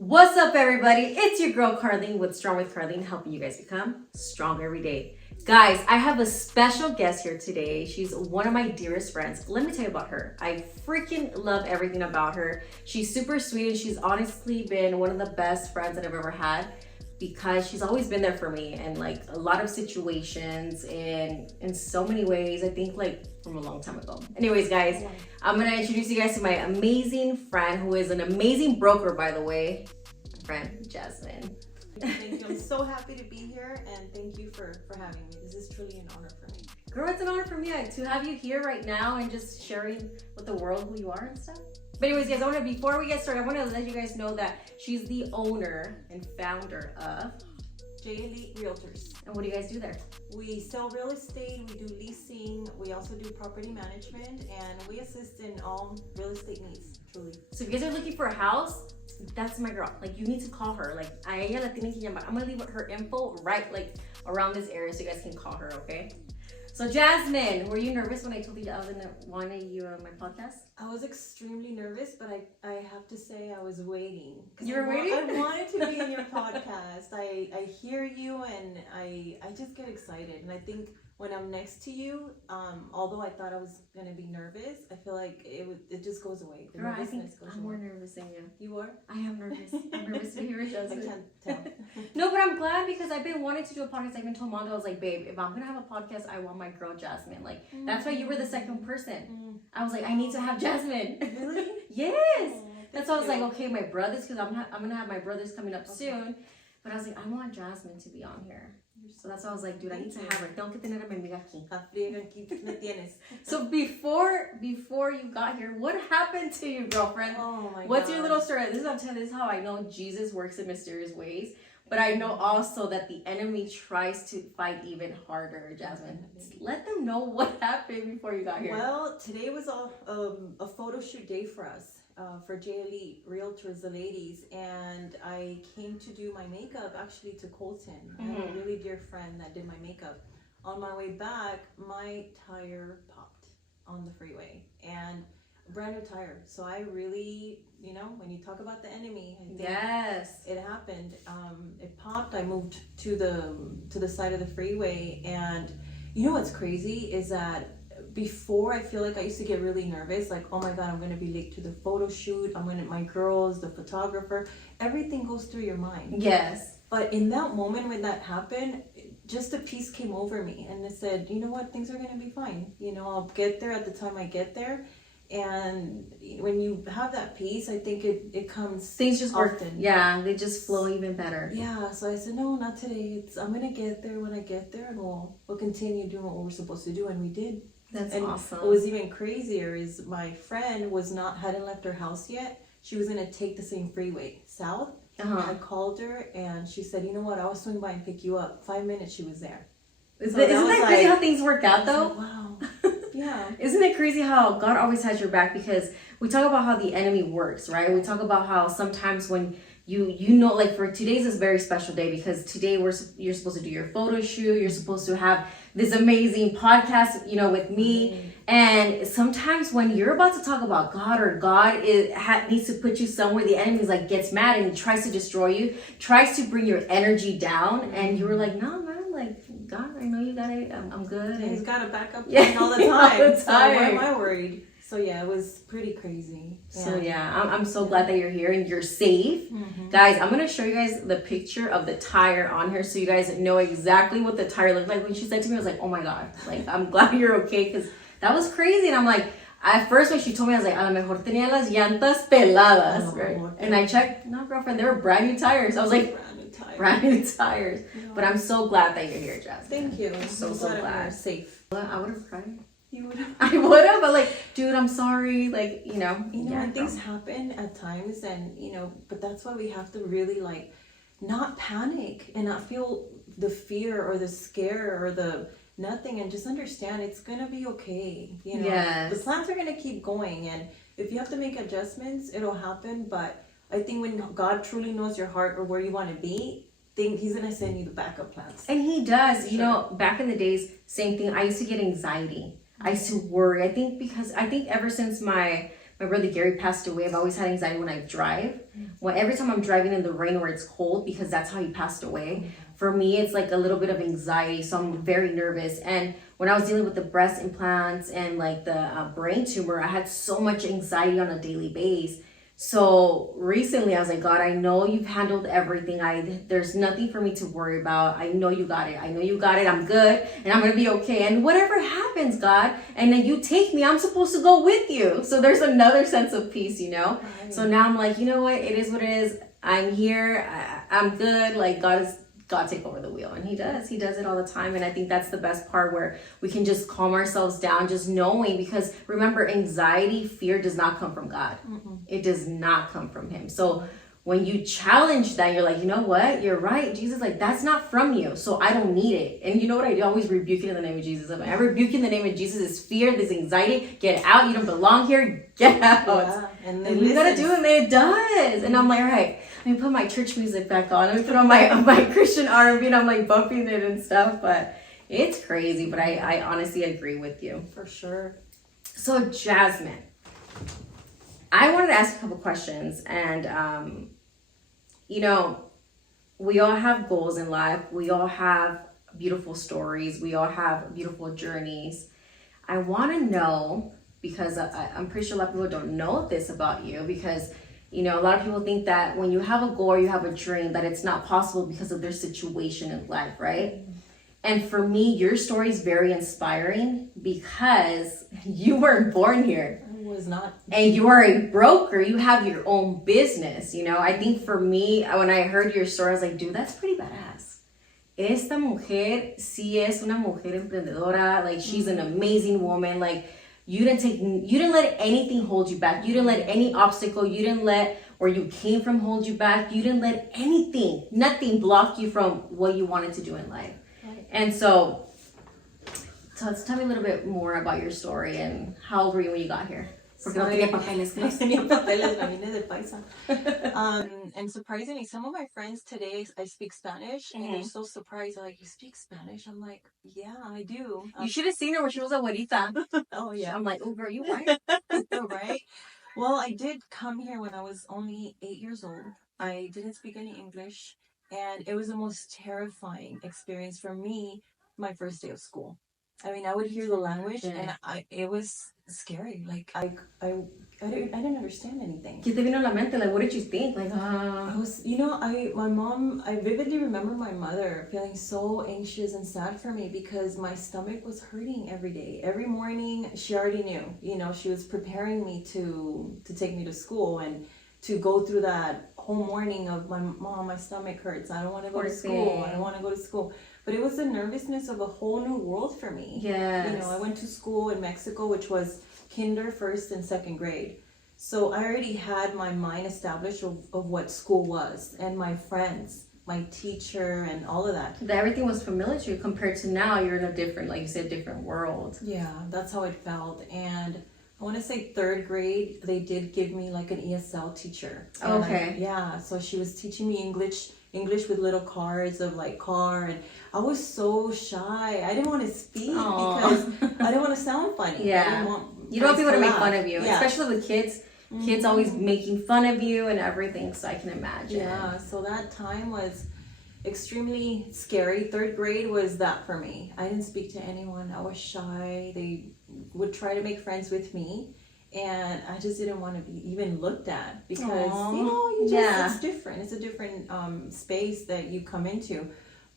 What's up, everybody? It's your girl Carlene with Strong with Carlene, helping you guys become stronger every day. Guys, I have a special guest here today. She's one of my dearest friends. Let me tell you about her. I freaking love everything about her. She's super sweet and she's honestly been one of the best friends that I've ever had because she's always been there for me in like a lot of situations and in so many ways. I think like from a long time ago. Anyways, guys, I'm gonna introduce you guys to my amazing friend who is an amazing broker, by the way. My friend Jazmin. Thank you. I'm so happy to be here and thank you for having me. This is truly an honor for me. Girl, it's an honor for me to have you here right now and just sharing with the world who you are and stuff. But anyways, guys, before we get started, I want to let you guys know that she's the owner and founder of J.Elite Realtors. And what do you guys do there? We sell real estate, we do leasing, we also do property management, and we assist in all real estate needs, truly. So if you guys are looking for a house, that's my girl. Like, you need to call her. Like, a ella la tienen que llamar. I'm gonna leave her info right like around this area so you guys can call her, okay? So Jazmin, were you nervous when I told you that I was gonna want you on my podcast? I was extremely nervous, but I have to say I was waiting. You were waiting? I wanted to be in your podcast. I hear you and I just get excited. And I think when I'm next to you, although I thought I was gonna be nervous, I feel like it just goes away. Girl, I think I'm more nervous than you. You are? I am nervous. I'm nervous to hear it, Jazmin. I can't tell. No, but I'm glad because I've been wanting to do a podcast. I've been told Mondo, I was like, babe, if I'm gonna have a podcast, I want my girl Jazmin. Like, that's why you were the second person. I was like, I need to have Jazmin. Really? Yes. That's why I was like, okay, my brothers, because I'm gonna have my brothers coming up soon. But I was like, I want Jazmin to be on here. So that's why I was like, dude, I need to have her. Tengo que tener a mi amiga aquí. So before you got here, what happened to you, girlfriend? Oh my God. What's your little story? This is how I know Jesus works in mysterious ways. But I know also that the enemy tries to fight even harder, Jazmin. Let them know what happened before you got here. Well, today was a photo shoot day for us. For J.Elite Realtors, the ladies, and I came to do my makeup actually to Colton. I have a really dear friend that did my makeup. On my way back, my tire popped on the freeway, and a brand new tire. So I really, when you talk about the enemy, I think yes, it happened. It popped. I moved to the side of the freeway, and you know what's crazy is that before, I feel like I used to get really nervous, like, oh my God, I'm gonna be late to the photo shoot. My girls, the photographer, everything goes through your mind. Yes. But in that moment when that happened, just a peace came over me, and it said, you know what, things are gonna be fine. I'll get there at the time I get there. And when you have that peace, I think it comes. Things just often. work. Yeah, they just flow even better. Yeah, so I said, no, not today. I'm gonna get there when I get there, and we'll continue doing what we're supposed to do, and we did. That's awesome. What was even crazier is my friend hadn't left her house yet. She was gonna take the same freeway south. I called her and she said, you know what, I'll swing by and pick you up. 5 minutes she was there. Isn't that crazy how things work out though? Like, wow. Yeah. Isn't it crazy how God always has your back? Because we talk about how the enemy works, right? We talk about how sometimes when like for today's is a very special day because today you're supposed to do your photo shoot. You're supposed to have this amazing podcast, with me. And sometimes when you're about to talk about God or God needs to put you somewhere, the enemy gets mad and he tries to destroy you, tries to bring your energy down. And you were like, no, man, like, God, I know you got it. I'm good. And he's got a backup plan all the time. All the time. So why am I worried? So yeah, it was pretty crazy. Yeah. So yeah, I'm so glad that you're here and you're safe. Guys, I'm going to show you guys the picture of the tire on here so you guys know exactly what the tire looked like. When she said to me, I was like, oh my God, like, I'm glad you're okay because that was crazy. And I'm like, at first when she told me, I was like, a lo mejor tenía las llantas peladas, right? And I checked, no, girlfriend, they were brand new tires. I was like, brand new tires. No. But I'm so glad that you're here, Jazmin. Thank you. I'm so glad. You're safe. I would have cried. You would have. I would have, but like, dude, I'm sorry. Like, when things happen at times, and but that's why we have to really not panic and not feel the fear or the scare or the nothing, and just understand it's gonna be okay. Yes. The plans are gonna keep going, and if you have to make adjustments, it'll happen. But I think when God truly knows your heart or where you want to be, he's gonna send you the backup plans. And he does. Back in the days, same thing. I used to get anxiety. I used to worry. I think ever since my my brother Gary passed away, I've always had anxiety when I drive. Well, every time I'm driving in the rain or it's cold, because that's how he passed away. For me, it's like a little bit of anxiety, so I'm very nervous. And when I was dealing with the breast implants and like the brain tumor, I had so much anxiety on a daily basis. So recently I was like, God, I know you've handled everything. There's nothing for me to worry about. I know you got it. I know you got it. I'm good and I'm going to be okay. And whatever happens, God, and then you take me, I'm supposed to go with you. So there's another sense of peace, you know? Right. So now I'm like, you know what? It is what it is. I'm here. I'm good. Like God take over the wheel, and he does it all the time. And I think that's the best part, where we can just calm ourselves down, just knowing, because remember, anxiety, fear does not come from God. It does not come from him. So when you challenge that, you're like, you know what, you're right, Jesus, like that's not from you, so I don't need it. And you know what I do? I always rebuke it in the name of Jesus. I rebuke in the name of Jesus this fear, this anxiety. Get out. You don't belong here. Get out. Yeah. And you gotta do it, man. It does. And I'm like, all right, let me put my church music back on. Let me put on my Christian R&B, and I'm like bumping it and stuff. But it's crazy. But I honestly agree with you. For sure. So Jazmin, I wanted to ask a couple questions. And you know, we all have goals in life. We all have beautiful stories. We all have beautiful journeys. I want to know, because I'm pretty sure a lot of people don't know this about you, because you know, a lot of people think that when you have a goal or you have a dream, that it's not possible because of their situation in life, right? And for me, your story is very inspiring, because you weren't born here. I was not. And you are a broker. You have your own business, you know? I think for me, when I heard your story, I was like, dude, that's pretty badass. Esta mujer sí es una mujer emprendedora. Like, she's an amazing woman. Like, you didn't let anything hold you back. You didn't let any obstacle, you didn't let where you came from hold you back. You didn't let nothing block you from what you wanted to do in life. Right. And so tell me a little bit more about your story, and how old were you when you got here? Porque no tenía papeles. No tenía papeles, me vine de paisa. And surprisingly, some of my friends today, I speak Spanish, and they're so surprised. They're like, you speak Spanish? I'm like, yeah, I do. You should have seen her when she was a abuelita. Oh, yeah. I'm like, oh, girl, you white? Right? Well, I did come here when I was only 8 years old. I didn't speak any English, and it was the most terrifying experience for me, my first day of school. I mean, I would hear the language, and it was scary. Like, I didn't understand anything. ¿Qué te vino a la mente? Like, what did you think? Like, I was, my mom, I vividly remember my mother feeling so anxious and sad for me, because my stomach was hurting every day. Every morning, she already knew, she was preparing me to take me to school, and to go through that whole morning of, my stomach hurts. I don't want to go to school. I don't want to go to school. But it was the nervousness of a whole new world for me. Yes. I went to school in Mexico, which was kinder, first, and second grade. So I already had my mind established of what school was, and my friends, my teacher, and all of that. Everything was familiar to you, compared to now you're in a different, like you said, different world. Yeah, that's how it felt. And I want to say third grade, they did give me like an ESL teacher. Okay. So she was teaching me English with little cards of like car, and I was so shy. I didn't want to speak because I didn't want to sound funny. Yeah. You don't want people to make fun of you, especially with kids. Kids always making fun of you and everything, so I can imagine. Yeah, so that time was extremely scary. Third grade was that for me. I didn't speak to anyone. I was shy. They would try to make friends with me, and I just didn't want to be even looked at, because it's different. It's a different space that you come into.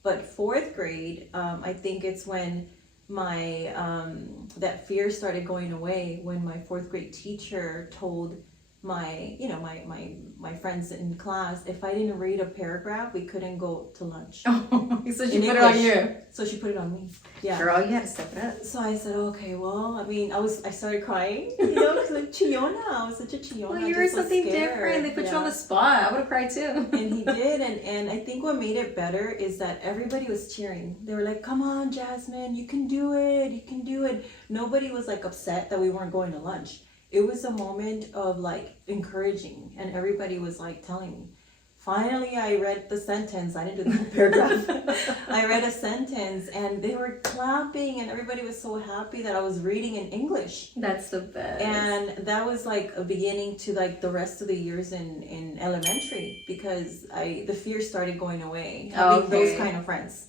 But fourth grade, I think it's when my that fear started going away, when my fourth grade teacher told my friends in class, if I didn't read a paragraph, we couldn't go to lunch. So she put it on you. So she put it on me. Yeah. Girl, you had to step it up. So I said, okay, well, I mean, I started crying, because like chillona. I was such a chillona. Well, you were something different. They put you on the spot. I would have cried too. And he did, and I think what made it better is that everybody was cheering. They were like, come on, Jazmin, you can do it. You can do it. Nobody was like upset that we weren't going to lunch. It was a moment of like encouraging, and everybody was like telling me. Finally, I read the sentence. I didn't do the whole paragraph. I read a sentence and they were clapping and everybody was so happy that I was reading in English. That's the best. And that was like a beginning to like the rest of the years in elementary, because the fear started going away. Having those kind of friends.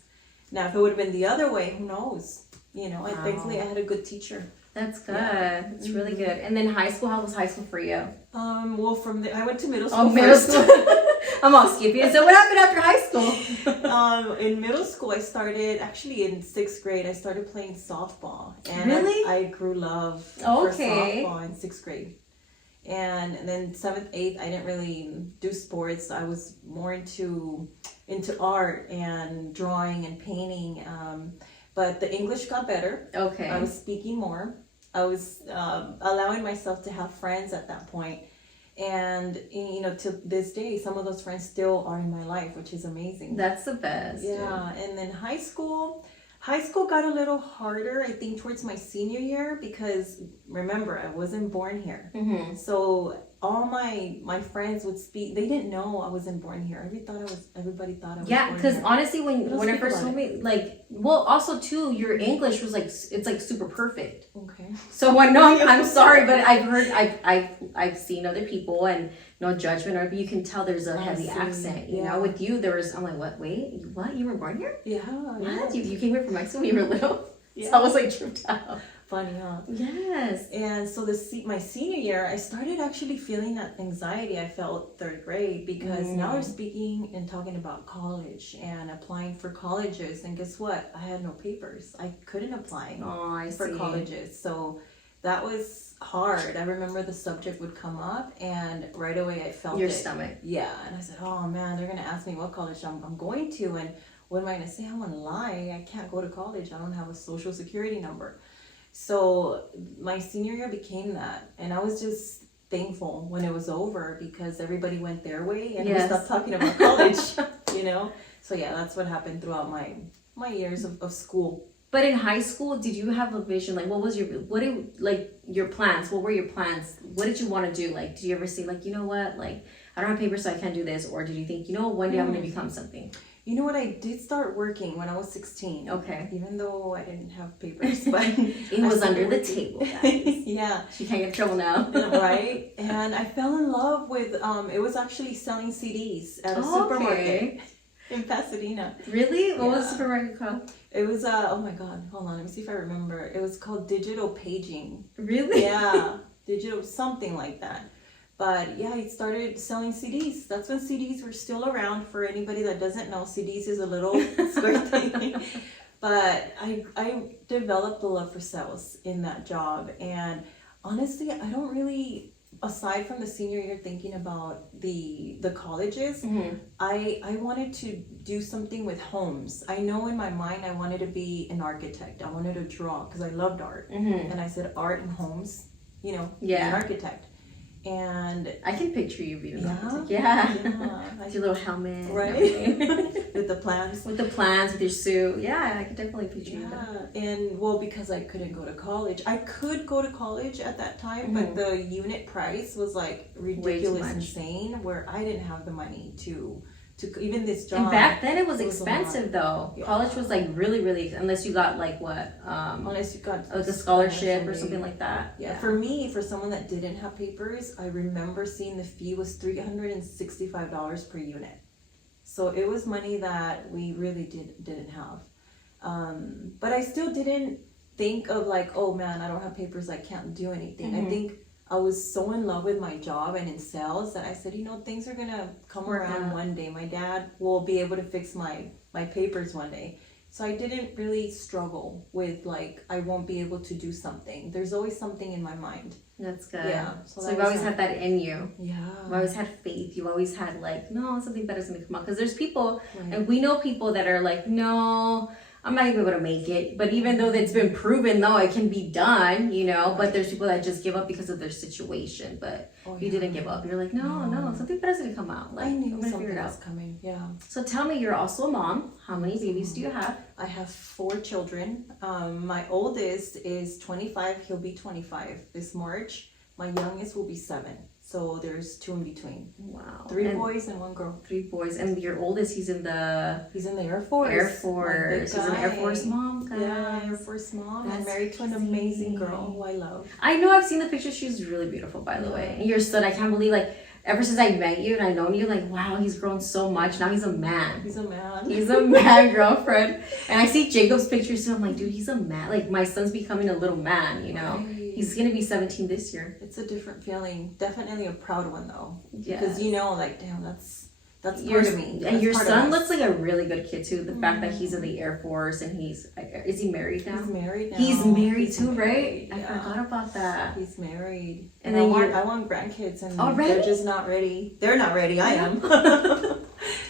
Now, if it would have been the other way, who knows? You know, thankfully I had a good teacher. That's good. Yeah. That's really good. And then high school, how was high school for you? Well, I went to middle school first. Middle school. I'm all skippy. So what happened after high school? In middle school, I started, actually in 6th grade, I started playing softball. And really? I grew love for softball in 6th grade. And then 7th, 8th, I didn't really do sports. I was more into art and drawing and painting. But the English got better. Okay. I was speaking more. I was allowing myself to have friends at that point. And, you know, to this day, some of those friends still are in my life, which is amazing. That's the best. Yeah. And then high school got a little harder, I think, towards my senior year, because remember, I wasn't born here. Mm-hmm. So all my friends would speak. They didn't know I wasn't born here. Everybody thought I was born here. Yeah, because honestly, when I first told me, like, well, also too, your English was like, it's like super perfect. Okay. So when I'm sorry, but I've seen other people, and no judgment, or you can tell there's a heavy accent. You know, with you, I'm like, what? Wait, what? You were born here? Yeah. What? You came here from Mexico when you were little? Yeah. So I was like tripped out. Funny, huh? Yes. And so my senior year, I started actually feeling that anxiety I felt 3rd grade, because now we're speaking and talking about college and applying for colleges. And guess what? I had no papers. I couldn't apply for colleges. So that was hard. I remember the subject would come up and right away I felt your stomach. Yeah. And I said, oh man, they're going to ask me what college I'm going to. And what am I going to say? I'm going to lie. I can't go to college. I don't have a social security number. So my senior year became that, and I was just thankful when it was over, because everybody went their way and we stopped talking about college, you know? So yeah, that's what happened throughout my years of school. But in high school, did you have a vision? Like, your plans? What were your plans? What did you want to do? Like, did you ever say, like, you know what? Like, I don't have papers, so I can't do this. Or did you think, you know, one day I'm going to become something? You know what? I did start working when I was 16. Okay. Even though I didn't have papers, but it was under the table, guys. Yeah. She can't get in trouble now. Right? And I fell in love with, it was actually selling CDs at a supermarket in Pasadena. Really? What was the supermarket called? It was, oh my God, hold on. Let me see if I remember. It was called Digital Paging. Really? Yeah. Digital, something like that. But yeah, he started selling CDs. That's when CDs were still around. For anybody that doesn't know, CDs is a little square thing. But I developed a love for sales in that job. And honestly, I don't really, aside from the senior year thinking about the colleges, I wanted to do something with homes. I know in my mind I wanted to be an architect. I wanted to draw because I loved art. And I said art and homes, you know, an architect. And I can picture you being yeah. With your little helmet, right? With the plans, with your suit. Yeah, I can definitely picture you. And well, because I couldn't go to college, I could go to college at that time, but the unit price was like ridiculous, insane. Where I didn't have the money to even this job. And back then it was expensive though. Yeah. College was like really, unless you got like what? Unless you got like a scholarship or something like that. Yeah. For me, for someone that didn't have papers, I remember seeing the fee was $365 per unit. So it was money that we really didn't have. But I still didn't think of like, oh man, I don't have papers, I can't do anything. I think I was so in love with my job and in sales that I said, you know, things are gonna come around one day. My dad will be able to fix my papers one day. So I didn't really struggle with like, I won't be able to do something. There's always something in my mind. That's good. Yeah. So you've always had that in you. Yeah. You've always had faith. You've always had like, no, something better is gonna come out. Because there's people, and we know people that are like, no, I'm not even able to make it. But even though it's been proven, no, it can be done, you know. But there's people that just give up because of their situation. But you didn't give up. You're like, no, something better is gonna come out. Like, I knew I'm gonna something figure it was out. coming. Yeah. So tell me, you're also a mom. How many babies do you have? I have 4 children. My oldest is 25. He'll be 25 this March. My youngest will be 7. So there's 2 in between. Wow. 3 boys and 1 girl. 3 boys. And your oldest, he's in the Air Force. Air Force. He's an Air Force mom, guys. Yeah, Air Force mom. That's and married to an amazing girl who I love. I know, I've seen the picture. She's really beautiful, by the way. And your son, I can't believe, like, ever since I met you and I known you, like, wow, he's grown so much. Now he's a man. He's a man. He's a man, girlfriend. And I see Jacob's pictures too. I'm like, dude, he's a man. Like, my son's becoming a little man, you know? Right. He's going to be 17 this year. It's a different feeling. Definitely a proud one, though. Yeah. Because, you know, like, damn, that's part of me. And That's your part son of us. looks like a really good kid, too. The fact that he's in the Air Force and is he married now? He's married now. He's married too, right? Yeah. I forgot about that. He's married. And And then I want grandkids, and Already? they're just not ready. They're not ready. I am.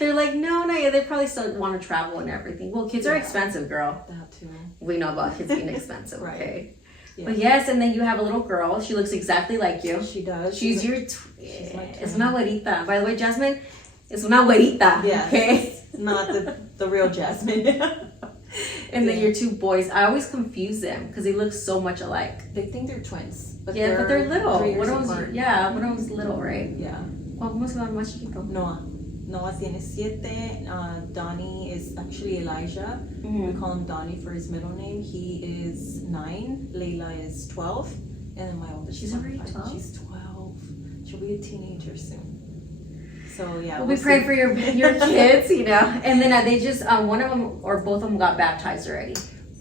They're like, no, not yet. They probably still want to travel and everything. Well, kids are Yeah. expensive, girl. That too. We know about kids being expensive, Right. okay? Yeah. But yes, and then you have a little girl. She looks exactly like you. She does. She's your she's my it's twin. una güerita. By the way, Jazmin, it's una güerita. Yes. Okay? Not the real Jazmin. And then your 2 boys, I always confuse them because they look so much alike. They think they're twins. But But they're little. 3 years One of apart. them's little, right? Yeah. ¿Cómo se llama más chiquito? Noah tiene 7. Donnie is actually Elijah. We call him Donnie for his middle name. He is 9. Layla is 12. And then my oldest. She's already 5. 12? She's 12. She'll be a teenager soon. So yeah. We'll be praying for your kids, you know. And then they just one of them or both of them got baptized already.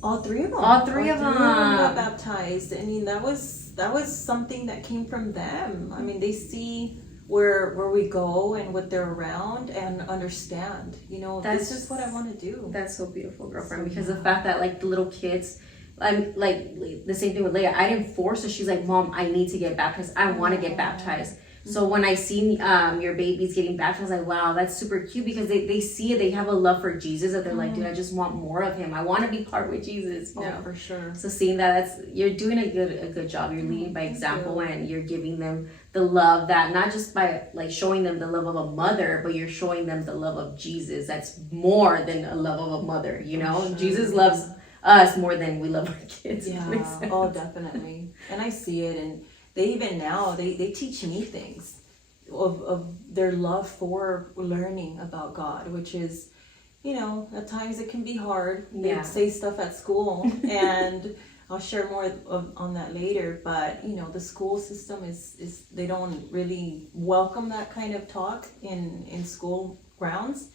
All 3 of them. All three of them got baptized. I mean, that was something that came from them. I mean, they see where we go and what they're around and understand. You know, this is what I want to do. That's so beautiful, girlfriend. Because the fact that like the little kids, I'm like the same thing with Leah. I didn't force her. She's like, Mom, I need to get baptized. I want to get baptized. So when I seen your babies getting baptized, I was like, wow, that's super cute because they see it. They have a love for Jesus that they're like, dude, I just want more of him. I want to be part with Jesus. You know? For sure. So seeing that, you're doing a good job. You're leading by example and you're giving them the love that not just by like showing them the love of a mother, but you're showing them the love of Jesus. That's more than a love of a mother. You know, Sure. Jesus loves us more than we love our kids. Yeah. Oh, definitely. And I see it, and they even now they teach me things of their love for learning about God, which is, you know, at times it can be hard. They say stuff at school and I'll share more on that later, but you know, the school system is they don't really welcome that kind of talk in school grounds.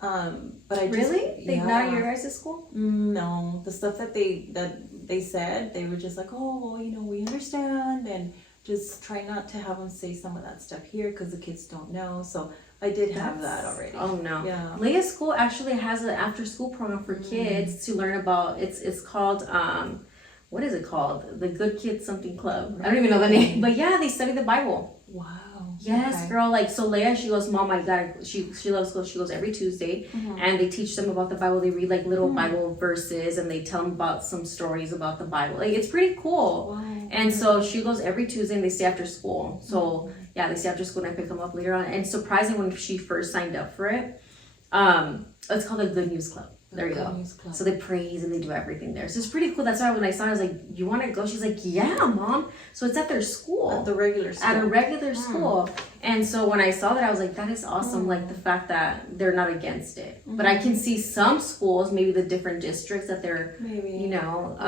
But I just, They not your guys' school? No, the stuff that they said, they were just like, oh, well, you know, we understand, and just try not to have them say some of that stuff here because the kids don't know. So I did have that already. Oh no. Yeah. Leah's school actually has an after school program for kids to learn about. It's called what is it called? The Good Kids something club. I don't even know the name, but yeah, they study the Bible. Wow. Yes, Okay. girl. Like so, Leah, she goes, Mom, I gotta. She loves school. She goes every Tuesday, and they teach them about the Bible. They read like little Bible verses, and they tell them about some stories about the Bible. Like it's pretty cool. Wow. And so she goes every Tuesday, and they stay after school. So yeah, they stay after school, and I pick them up later on. And surprising when she first signed up for it, it's called the Good News Club. There you go. So they praise and they do everything there. So it's pretty cool. That's why when I saw it, I was like, you want to go? She's like, yeah, Mom. So it's at their school. At the regular school. At a regular school. And so when I saw that, I was like, that is awesome. Like the fact that they're not against it. But I can see some schools, maybe the different districts that they're, you know,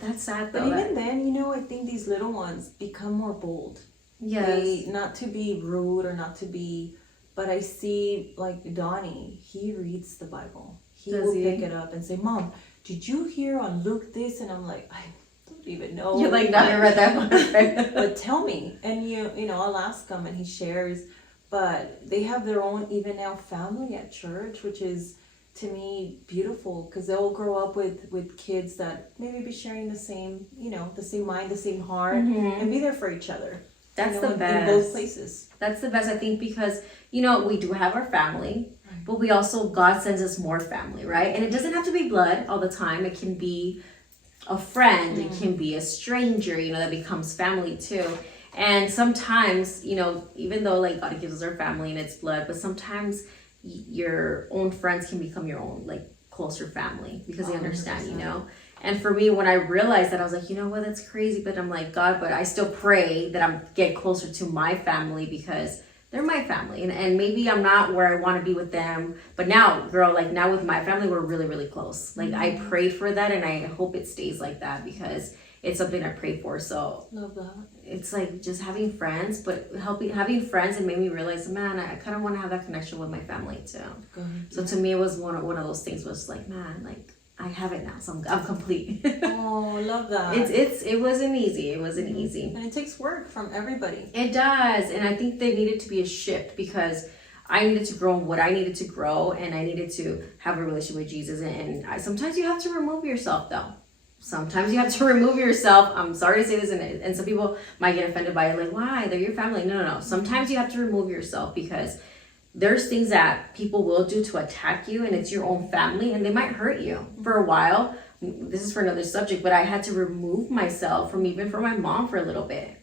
that's sad though. But even then, you know, I think these little ones become more bold. Yes. Not to be rude or not to be, but I see like Donnie, he reads the Bible. He will pick it up and say, Mom, did you hear on Luke this? And I'm like, I don't even know. You're like, never read that one. But tell me. And you know, I'll ask him and he shares. But they have their own even now family at church, which is to me beautiful because they'll grow up with kids that maybe be sharing the same, you know, the same mind, the same heart, and be there for each other. That's the best. In both places. That's the best, I think, because, you know, we do have our family, but we also, God sends us more family, right? And it doesn't have to be blood all the time. It can be a friend. It can be a stranger, you know, that becomes family too. And sometimes, you know, even though like God gives us our family and it's blood, but sometimes your own friends can become your own like closer family because they understand, you know. And for me, when I realized that, I was like, you know what, that's crazy. But I'm like, God, but I still pray that I'm get closer to my family because they're my family. And maybe I'm not where I want to be with them. But now, girl, like now with my family, we're really, really close. Like I prayed for that and I hope it stays like that because it's something I pray for. So love that. It's like just having friends, but having friends, it made me realize, man, I kind of want to have that connection with my family too. So to me, it was one of those things was like, man, like I have it now, so I'm complete. Oh, love that. It wasn't easy. It wasn't easy. And it takes work from everybody. It does. And I think there needed to be a shift because I needed to grow in what I needed to grow and I needed to have a relationship with Jesus. And sometimes you have to remove yourself though. Sometimes you have to remove yourself. I'm sorry to say this, and some people might get offended by it, like, why? They're your family. No. Sometimes you have to remove yourself because there's things that people will do to attack you, and it's your own family, and they might hurt you for a while. This is for another subject, but I had to remove myself from my mom for a little bit.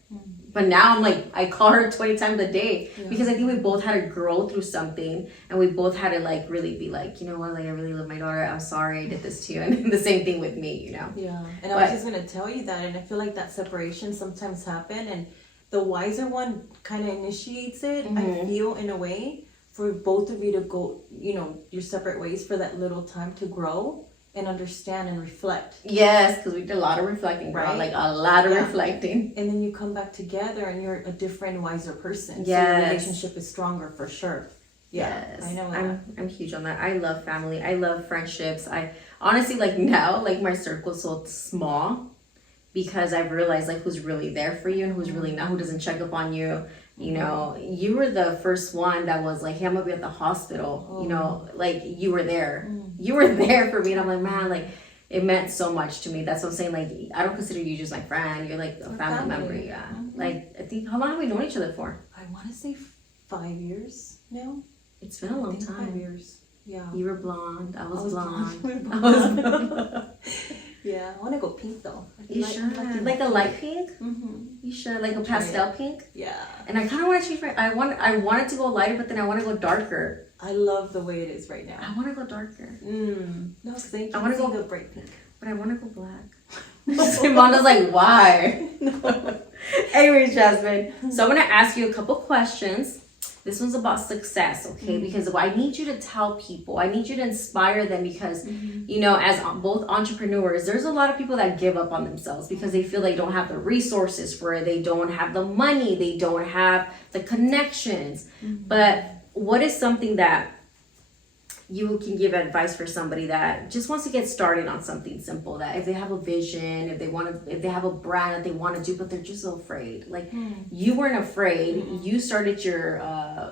But now I'm like, I call her 20 times a day because I think we both had to grow through something and we both had to like really be like, you know what, like I really love my daughter. I'm sorry I did this to you. And the same thing with me, you know? Yeah. And I was just going to tell you that. And I feel like that separation sometimes happen and the wiser one kind of initiates it. I feel in a way for both of you to go, you know, your separate ways for that little time to grow and understand and reflect. Yes, because we did a lot of reflecting, right? Like a lot of reflecting. And then you come back together and you're a different, wiser person. Yes. So your relationship is stronger for sure. Yeah, yes. I know. I'm huge on that. I love family. I love friendships. I honestly, like now, like my circle's so small because I've realized like who's really there for you and who's really not, who doesn't check up on you. You know, you were the first one that was like, hey, I'm gonna be at the hospital. You know, like you were there. You were there for me. And I'm like, man, like it meant so much to me. That's what I'm saying. Like, I don't consider you just my friend. You're like a family member. Yeah. Like, I think, how long have we known each other for? I want to say 5 years now. It's been a long time. 5 years. Yeah. You were blonde. I was blonde. I was blonde. Yeah, I want to go pink though. You should. Like a light pink? You should. Like a pastel pink? Yeah. And I kind of want to change my, I wanted to go lighter, but then I want to go darker. I love the way it is right now. I want to go darker. No, thank you. I want to go the bright pink. But I want to go black. Simonda's like, why? No. Anyways, Jazmin. So I'm going to ask you a couple questions. This one's about success, okay? Because I need you to tell people, I need you to inspire them because, you know, as both entrepreneurs, there's a lot of people that give up on themselves because they feel they don't have the resources for it. They don't have the money. They don't have the connections. But what is something that you can give advice for somebody that just wants to get started on something simple, that if they have a vision, if they have a brand that they want to do, but they're just so afraid. Like you weren't afraid. You started your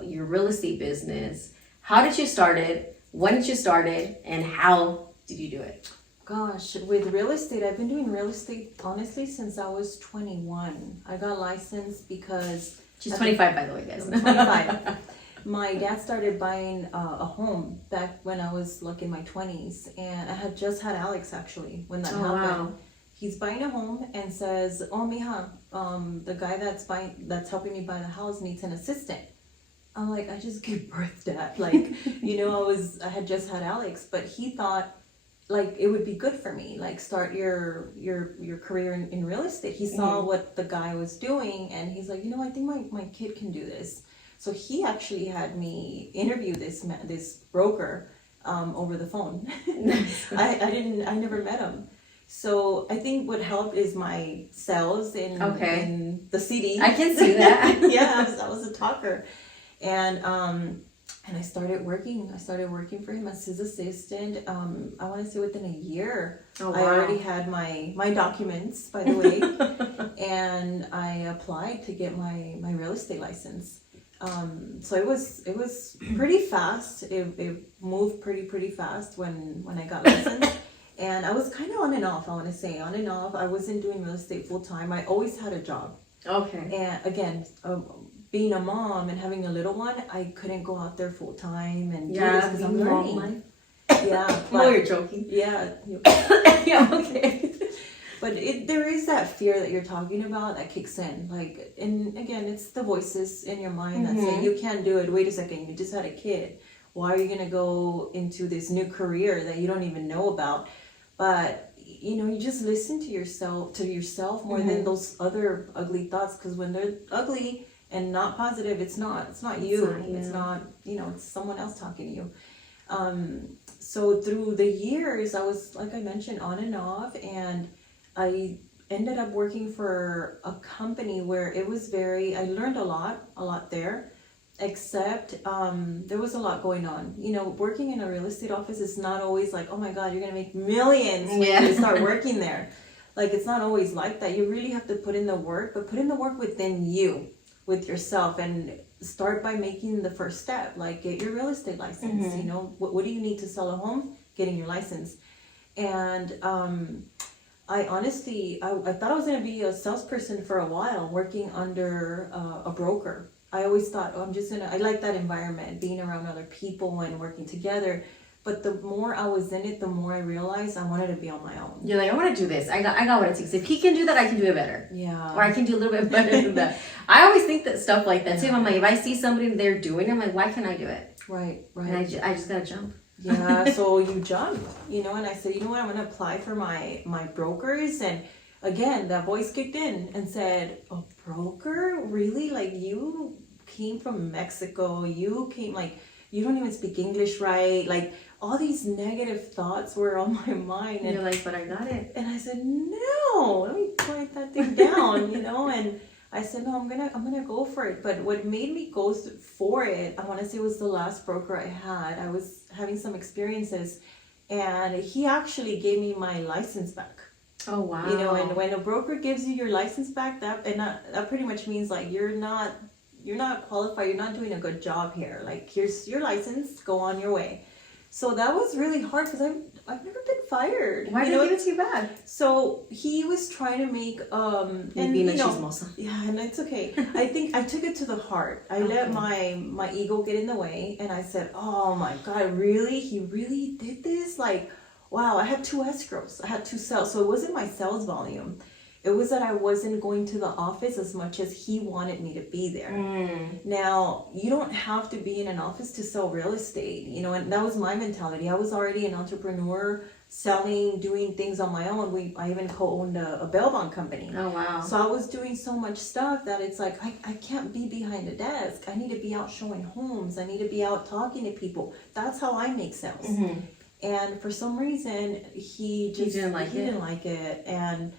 real estate business. How did you start it? When did you start it? And how did you do it? Gosh, with real estate, I've been doing real estate honestly since I was 21. I got licensed because she's 25, by the way, guys. 25. My dad started buying a home back when I was like in my 20s, and I had just had Alex actually when that happened. Wow. He's buying a home and says, "Oh, mija, the guy that's helping me buy the house needs an assistant." I'm like, I just gave birth, Dad. Like, you know, I had just had Alex, but he thought like it would be good for me, like start your career in real estate. He saw what the guy was doing, and he's like, you know, I think my kid can do this. So he actually had me interview this broker over the phone. I never met him. So I think what helped is my sales in the city. I can see that. Yeah, I was a talker, and I started working. I started working for him as his assistant. I want to say within a year. Oh, wow. I already had my documents, by the way, and I applied to get my real estate license. So it was pretty fast. It moved pretty fast when I got licensed. And I was kind of on and off, I want to say. On and off. I wasn't doing real estate full time. I always had a job. Okay. And again, being a mom and having a little one, I couldn't go out there full time and do this because I'm learning. Yeah. No, you're joking. Yeah. Yeah, okay. But there is that fear that you're talking about that kicks in. Like, and again, it's the voices in your mind that say, you can't do it. Wait a second, you just had a kid. Why are you going to go into this new career that you don't even know about? But you just listen to yourself more than those other ugly thoughts, because when they're ugly and not positive, it's not you. It's not, it's someone else talking to you. So through the years, I was, like I mentioned, on and off, and I ended up working for a company where it was I learned a lot there, except there was a lot going on. Working in a real estate office is not always like, oh my God, you're gonna make millions when you start working there. Like, it's not always like that. You really have to put in the work, but put in the work within you, with yourself, and start by making the first step, like get your real estate license. What do you need to sell a home? Getting your license. And I honestly, I thought I was going to be a salesperson for a while, working under a broker. I always thought, I like that environment, being around other people and working together. But the more I was in it, the more I realized I wanted to be on my own. You're like, I want to do this. I got what it takes. If he can do that, I can do it better. Yeah. Or I can do a little bit better than that. I always think that stuff like that too. I'm like, if I see somebody they're doing it, I'm like, why can't I do it? Right. And I just gotta jump. Yeah, so you jump, and I said, you know what, I'm going to apply for my brokers. And again, that voice kicked in and said, a broker? Really? Like, you came from Mexico, you came, like, you don't even speak English right, like, all these negative thoughts were on my mind. And you're like, but I got it. And I said, no, let me write that thing down, and I said, no, I'm gonna go for it. But what made me go for it, I want to say, was the last broker I had. I was having some experiences, and he actually gave me my license back. Oh wow! And when a broker gives you your license back, that pretty much means, like, you're not qualified. You're not doing a good job here. Like, here's your license. Go on your way. So that was really hard, because I've never been fired. Why did he give it to you bad? So he was trying to make and it's okay. I think I took it to the heart. I let my ego get in the way, and I said, oh my God, really? He really did this? Like, wow, I had 2 escrows. I had 2 sales. So it wasn't my sales volume. It was that I wasn't going to the office as much as he wanted me to be there. Now, you don't have to be in an office to sell real estate, and that was my mentality. I was already an entrepreneur, selling, doing things on my own. I even co-owned a bail bond company. Oh, wow. So I was doing so much stuff that it's like, I can't be behind a desk. I need to be out showing homes. I need to be out talking to people. That's how I make sales. And for some reason, he didn't like it. And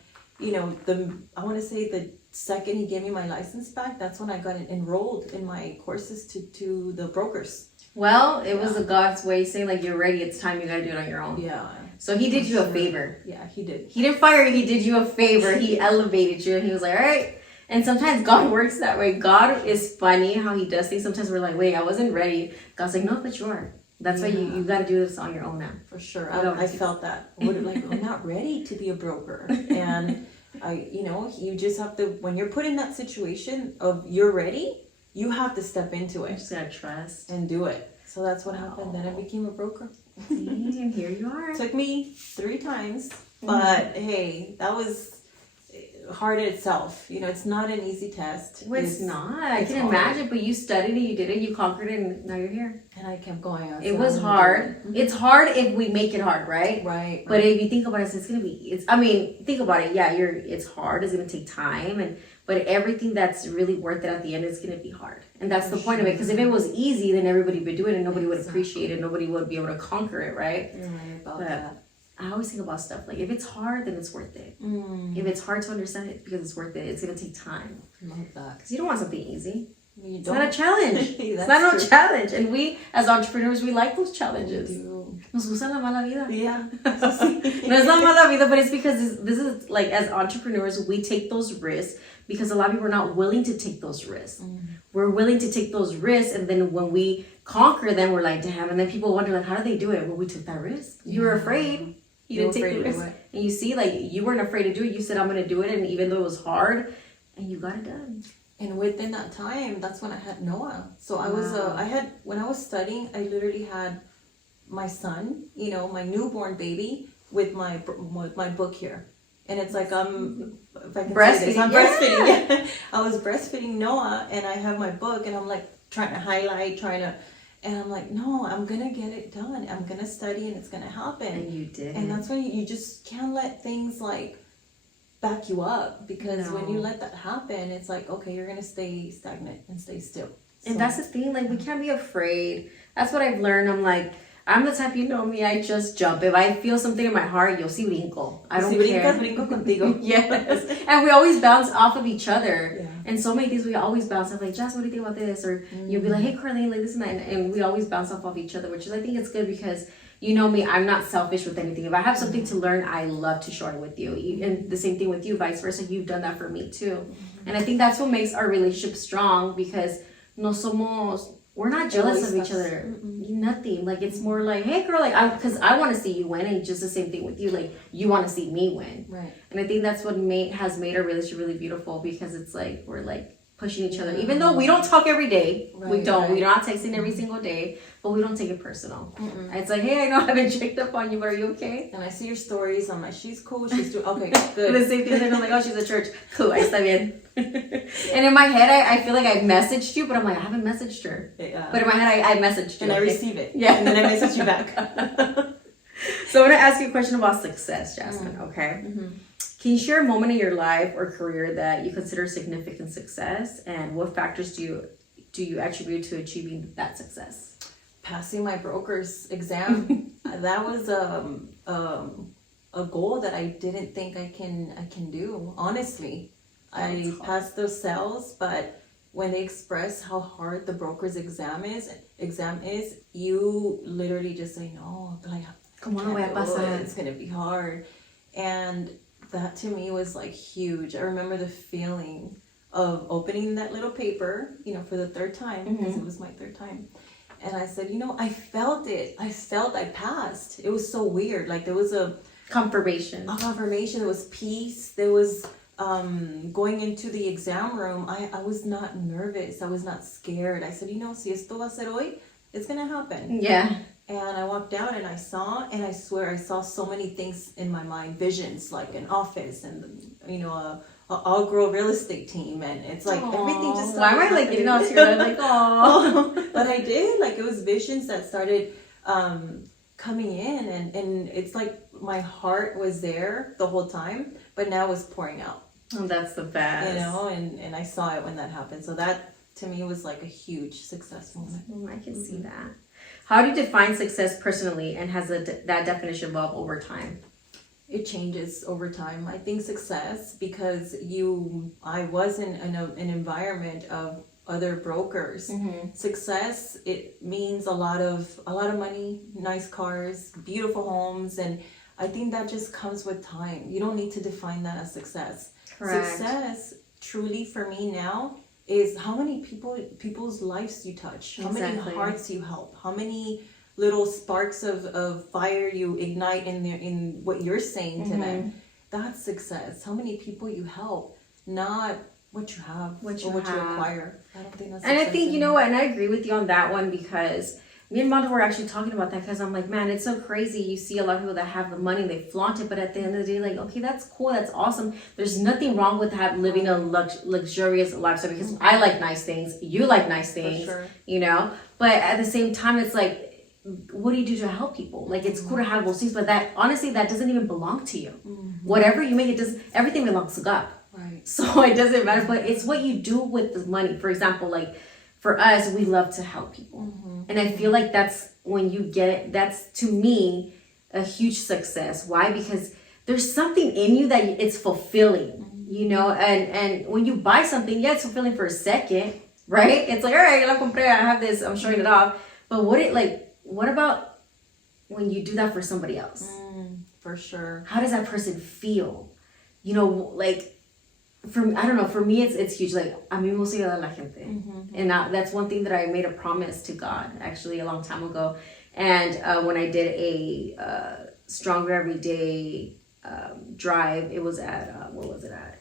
I want to say the second he gave me my license back, that's when I got enrolled in my courses to the brokers. Well, it was a God's way saying, like, you're ready, it's time, you gotta do it on your own. Yeah. So he did you a favor. Yeah, he did. He didn't fire you, he did you a favor. He elevated you, and he was like, all right. And sometimes God works that way. God is funny how he does things. Sometimes we're like, wait, I wasn't ready. God's like, no, but you are. That's why you got to do this on your own now. For sure. I felt that. I'm not ready to be a broker. And you just have to, when you're put in that situation of you're ready, you have to step into it. You just got to trust. And do it. So that's what happened. Then I became a broker. And here you are. Took me 3 times. But hey, that was hard itself. It's not an easy test. Well, it's not. I can imagine, but you studied it, you did it, you conquered it, and now you're here. And I kept going. It was hard. It's hard if we make it hard, right? Right. But if you think about it, think about it. Yeah, it's hard. It's gonna take time, but everything that's really worth it at the end is gonna be hard, and that's the point of it. Because if it was easy, then everybody would do it, and nobody would appreciate it. Nobody would be able to conquer it, right? Right about that. I always think about stuff like, if it's hard, then it's worth it. If it's hard to understand it, because it's worth it, it's gonna take time. I love that. Because you don't want something easy. It's not a challenge. It's not a challenge. And we, as entrepreneurs, we like those challenges. We do. Nos gusta la mala vida. Yeah. No es la mala vida, but it's because this is like, as entrepreneurs, we take those risks because a lot of people are not willing to take those risks. We're willing to take those risks, and then when we conquer them, we're like, damn. And then people wonder, like, how did they do it? Well, we took that risk. You were afraid. You didn't take the risk. And you see, like, you weren't afraid to do it. You said, I'm going to do it. And even though it was hard, and you got it done. And within that time, that's when I had Noah. So when I was studying, I literally had my son, my newborn baby with my book here. And it's like, if I can say this, I'm breastfeeding. I was breastfeeding Noah, and I have my book, and I'm like trying to highlight, And I'm like, no, I'm gonna get it done. I'm gonna study and it's gonna happen. And you did. And that's when you just can't let things like back you up, because when you let that happen, it's like, okay, you're gonna stay stagnant and stay still. And that's the thing, like, we can't be afraid. That's what I've learned. I'm like, I'm the type, you know me, I just jump. If I feel something in my heart, you'll see brinco. I don't care. Brinco contigo. Yes. And we always bounce off of each other. Yeah. And so many things we always bounce off, like, Jazz, what do you think about this? Or you'll be like, hey, Carlene, like this and that. And we always bounce off each other, which is, I think it's good, because you know me, I'm not selfish with anything. If I have something to learn, I love to share it with you. And the same thing with you, vice versa. You've done that for me too. And I think that's what makes our relationship strong, because we're not jealous of each other. Nothing. Like, it's more like, hey girl, like, because I want to see you win, and just the same thing with you. Like, you want to see me win. Right. And I think that's what has made our relationship really beautiful, because it's like, we're like pushing each other. Even though we don't talk every day. Right, we don't. right. We're not texting every single day, but we don't take it personal. It's like, hey, I know I've been checked up on you, but are you okay? And I see your stories. I'm like, she's cool. She's doing okay. Good. The same thing. I'm like, oh, she's at church. Cool. I está bien. And in my head, I feel like I messaged you, but I'm like, I haven't messaged her. Yeah. But in my head, I messaged you. And I receive it. Yeah. And then I message you back. So I want to ask you a question about success, Jazmin. Okay. Can you share a moment in your life or career that you consider significant success, and what factors do you attribute to achieving that success? Passing my broker's exam. That was a goal that I didn't think I can do. Honestly, I passed those sales, but when they express how hard the broker's exam is, you literally just say no. Like, ¿Cómo no voy a pasar? It's gonna be hard, and that to me was like huge. I remember the feeling of opening that little paper, for the third time, because it was my third time. And I said, I felt it. I felt I passed. It was so weird. Like, there was a confirmation. There was peace. There was going into the exam room. I was not nervous. I was not scared. I said, si esto va a ser hoy, it's going to happen. Yeah. And I walked out and I swear I saw so many things in my mind, visions, like an office and, a all-girl real estate team. And it's like, everything just started. Why am I like getting all teary? I'm like, oh. But I did. Like, it was visions that started coming in. And it's like my heart was there the whole time, but now it was pouring out. Oh, that's the best. And I saw it when that happened. So that, to me, was like a huge success moment. I can see that. How do you define success personally, and has that definition evolved over time? It changes over time. I think success, because I was in an environment of other brokers. Success, it means a lot of money, nice cars, beautiful homes, and I think that just comes with time. You don't need to define that as success. Correct. Success, truly, for me now, is how many people's lives you touch, how many hearts you help, how many little sparks of fire you ignite in what you're saying to them. That's success. How many people you help, not what you have or what you acquire. I don't think that's success. And I think, you know what, and I agree with you on that one, because me and Mondo were actually talking about that, because I'm like, man, it's so crazy. You see a lot of people that have the money, they flaunt it, but at the end of the day, like, okay, that's cool, that's awesome. There's nothing wrong with living a luxurious lifestyle, because I like nice things, you like nice things, sure. But at the same time, it's like, what do you do to help people? Like, it's cool to have those things, but that, honestly, that doesn't even belong to you. Whatever you make, everything belongs to God. Right. So it doesn't matter, but it's what you do with the money. For example, like, for us, we love to help people. And I feel like that's when you get it, that's, to me, a huge success. Why? Because there's something in you that it's fulfilling, and when you buy something, yeah, it's fulfilling for a second, right? It's like, all right, la compré, I have this, I'm showing it off. But what about when you do that for somebody else? For sure. How does that person feel? Like, I don't know, for me, it's huge. Like, a mí me gusta ayudar a la gente. And that's one thing that I made a promise to God, actually, a long time ago. And when I did a Stronger Everyday drive, it was at, where was it at?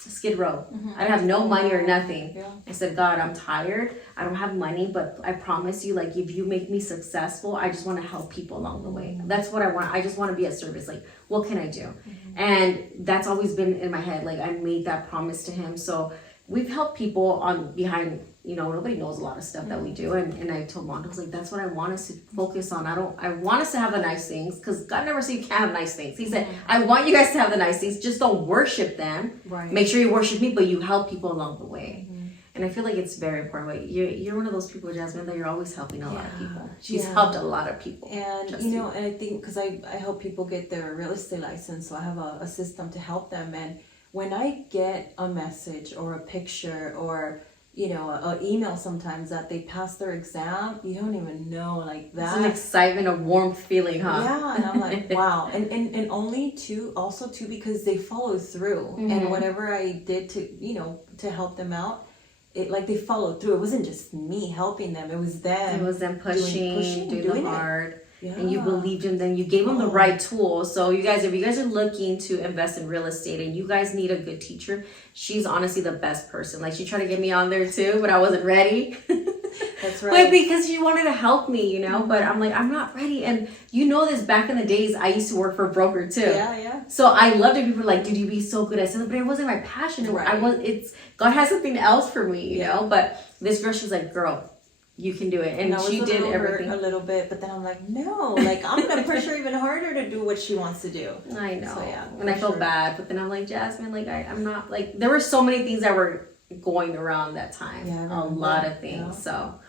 Skid Row. I have no money or nothing. Yeah. I said, God, I'm tired. I don't have money, but I promise you, like, if you make me successful, I just want to help people along the way. That's what I want. I just want to be of service. Like, what can I do? And that's always been in my head. Like, I made that promise to him. So we've helped people behind you know, nobody knows a lot of stuff that we do. And I told Mondo, I was like, that's what I want us to focus on. I want us to have the nice things, because God never said you can't have nice things. He said, I want you guys to have the nice things. Just don't worship them. Right. Make sure you worship me, but you help people along the way. And I feel like it's very important. But you're one of those people, Jazmin, that you're always helping a lot of people. She's helped a lot of people. And, you know, and I think, because I help people get their real estate license, so I have a system to help them. And when I get a message or a picture or, you know, an email sometimes that they passed their exam, you don't even know, like that. It's an excitement, a warm feeling, huh? Yeah, and I'm like, wow. And only also because they follow through. And whatever I did to, you know, to help them out, it, like, they followed through. It wasn't just me helping them, it was them. It was them pushing doing the hard. Yeah. And you believed in them. You gave them the right tools. So you guys, if you guys are looking to invest in real estate and you guys need a good teacher, she's honestly the best person. Like, she tried to get me on there too, but I wasn't ready. That's right. But because she wanted to help me, you know, but I'm like, I'm not ready. And you know this, back in the days, I used to work for a broker too. Yeah. So I loved it. People were like, dude, you'd be so good at something, but it wasn't my passion. Right. God has something else for me, you know. But this girl, she's like, girl, you can do it. And she did everything. A little bit, but then I'm like, no, like, I'm going to push her even harder to do what she wants to do. I know. So, yeah, and I felt bad, but then I'm like, Jazmin, like, I'm not, like, there were so many things that were going around that time. Yeah, a lot of things. So,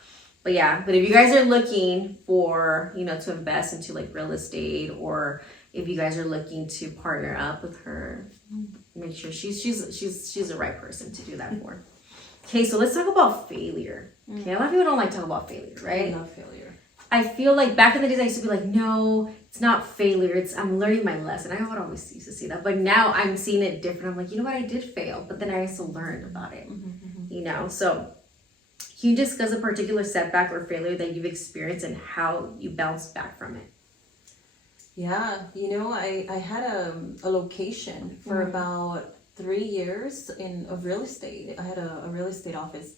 but yeah, but if you guys are looking for, you know, to invest into like real estate, or if you guys are looking to partner up with her, make sure she's the right person to do that for. Okay, so let's talk about failure. Okay, a lot of people don't like to talk about failure, right? I love failure. I feel like back in the days I used to be like, no, it's not failure. It's I'm learning my lesson. I would always used to see that, but now I'm seeing it different. I'm like, you know what? I did fail, but then I also learned about it. You know, so can you discuss a particular setback or failure that you've experienced and how you bounced back from it? Yeah, you know, I had a location for about 3 years of real estate. I had a real estate office,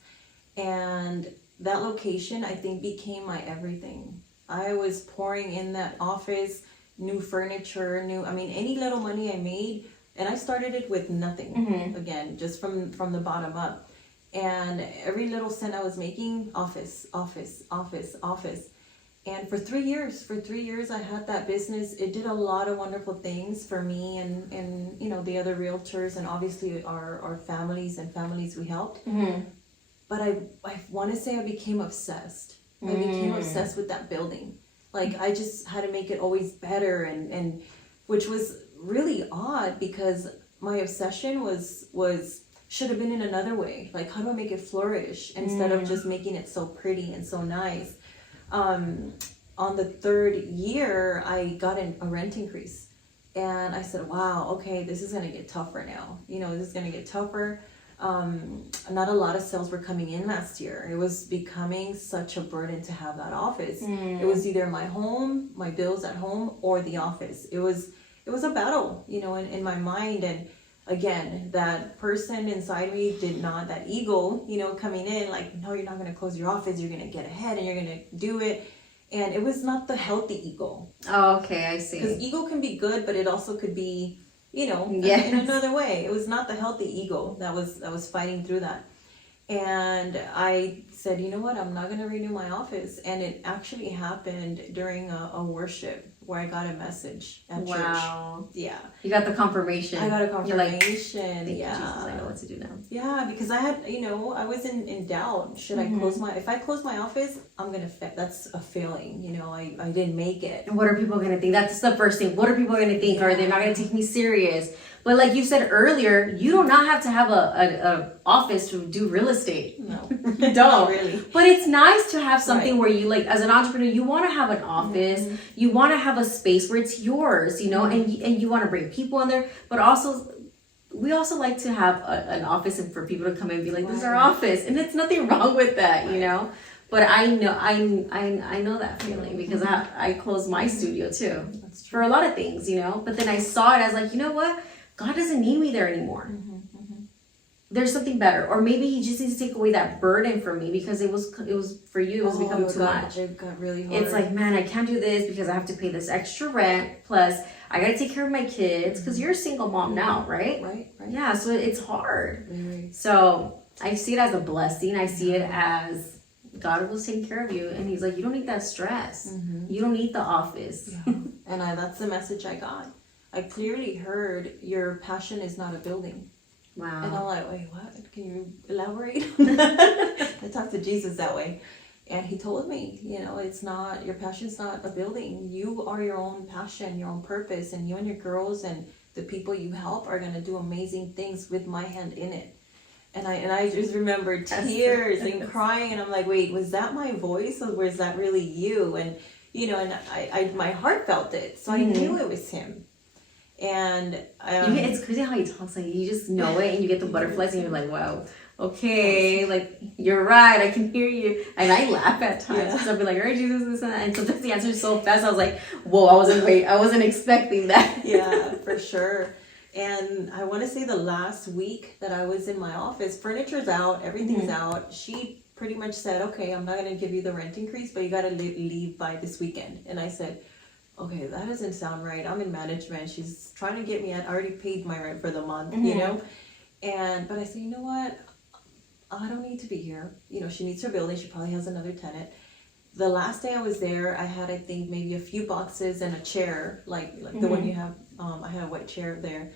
and that location, I think, became my everything. I was pouring in that office, new furniture, any little money I made, and I started it with nothing, again, just from the bottom up. And every little cent I was making, office. And for 3 years, I had that business. It did a lot of wonderful things for me and you know, the other realtors, and obviously our families we helped. But I want to say I became obsessed. I became obsessed with that building. Like, I just had to make it always better, and which was really odd, because my obsession was should have been in another way. Like, how do I make it flourish instead of just making it so pretty and so nice? On the 3rd year, I got a rent increase, and I said, wow, okay, this is going to get tougher now. You know, this is going to get tougher. Not a lot of sales were coming in last year. It was becoming such a burden to have that office. It was either my home, my bills at home, or the office. It was a battle, you know, in my mind. And again, that person inside me that ego, you know, coming in like, no, you're not going to close your office. You're going to get ahead and you're going to do it. And it was not the healthy ego. Oh, okay, I see. Because ego can be good, but it also could be, you know, yes, in another way. It was not the healthy ego that was fighting through that. And I said, you know what, I'm not going to renew my office. And it actually happened during a worship where I got a message at church. Wow. Yeah. You got the confirmation. I got a confirmation. You're like, thank yeah. you, Jesus, I know what to do now. Yeah, because I had, you know, I was in doubt. Should I if I close my office, I'm going to, that's a failing. You know, I didn't make it. And what are people going to think? That's the first thing. What are people going to think? Are they not going to take me serious? But like you said earlier, you do not have to have a office to do real estate. No, you don't. Not really. But it's nice to have something where you, like, as an entrepreneur, you want to have an office. You want to have a space where it's yours, you know, and you want to bring people in there. But also, we also like to have an office and for people to come in and be like, this is our office. And there's nothing wrong with that, you know. But I know that feeling because I closed my studio too for a lot of things, you know. But then I saw it as like, you know what? God doesn't need me there anymore. There's something better, or maybe He just needs to take away that burden from me because it was for you. It was becoming too much. It got really hard. It's like, man, I can't do this because I have to pay this extra rent. Plus, I gotta take care of my kids because you're a single mom now, right? Right. Yeah, so it's hard. Right. So I see it as a blessing. I see it as God was taking care of you, and He's like, you don't need that stress. You don't need the office. Yeah. And that's the message I got. I clearly heard your passion is not a building. Wow. And I'm like, wait, what? Can you elaborate? I talked to Jesus that way. And he told me, it's not, your passion's not a building. You are your own passion, your own purpose. And you and your girls and the people you help are going to do amazing things with my hand in it. And I just remember tears and crying. And I'm like, wait, was that my voice? Or was that really you? And, and I my heart felt it. So I knew it was him. And it's crazy how he talks, like you just know it and you get the butterflies and you're like, wow, okay, like you're right, I can hear you. And I laugh at times because I'll be like, all right, Jesus, this and that. And sometimes the answer is so fast, I was like, whoa, I wasn't expecting that. Yeah, for sure. And I want to say the last week that I was in my office, furniture's out, everything's out. She pretty much said, okay, I'm not going to give you the rent increase, but you got to leave by this weekend. And I said, okay, that doesn't sound right. I'm in management. She's trying to get me. I already paid my rent for the month, but I said, you know what? I don't need to be here. She needs her building. She probably has another tenant. The last day I was there, I had, I think, maybe a few boxes and a chair, like the one you have. I had a white chair there.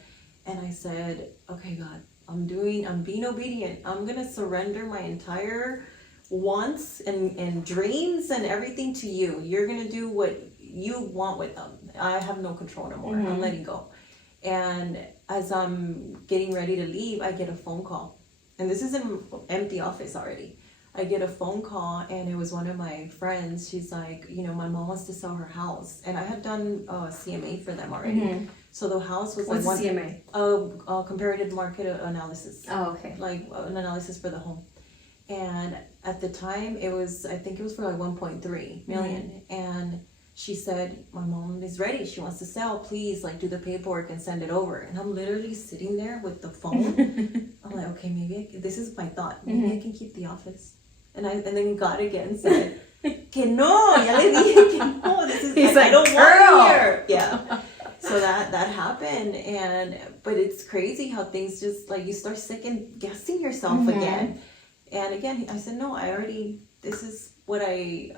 And I said, okay, God, I'm being obedient. I'm going to surrender my entire wants and dreams and everything to you. You're going to do what you want with them. I have no control no more. I'm letting go. And as I'm getting ready to leave, I get a phone call. And this is an empty office already. I get a phone call, and it was one of my friends. She's like, my mom wants to sell her house. And I had done CMA for them already. So the house was What's like CMA? Comparative market analysis. Oh, okay. Like an analysis for the home. And at the time, I think it was for like 1.3 million. And she said, my mom is ready. She wants to sell. Please, do the paperwork and send it over. And I'm literally sitting there with the phone. I'm like, okay, maybe this is my thought. Maybe I can keep the office. And then God again said, que no, ya le dije que no. This is, I don't want here. Yeah. So that happened. But it's crazy how things just, you start second guessing yourself again. And again, I said, no, this is what I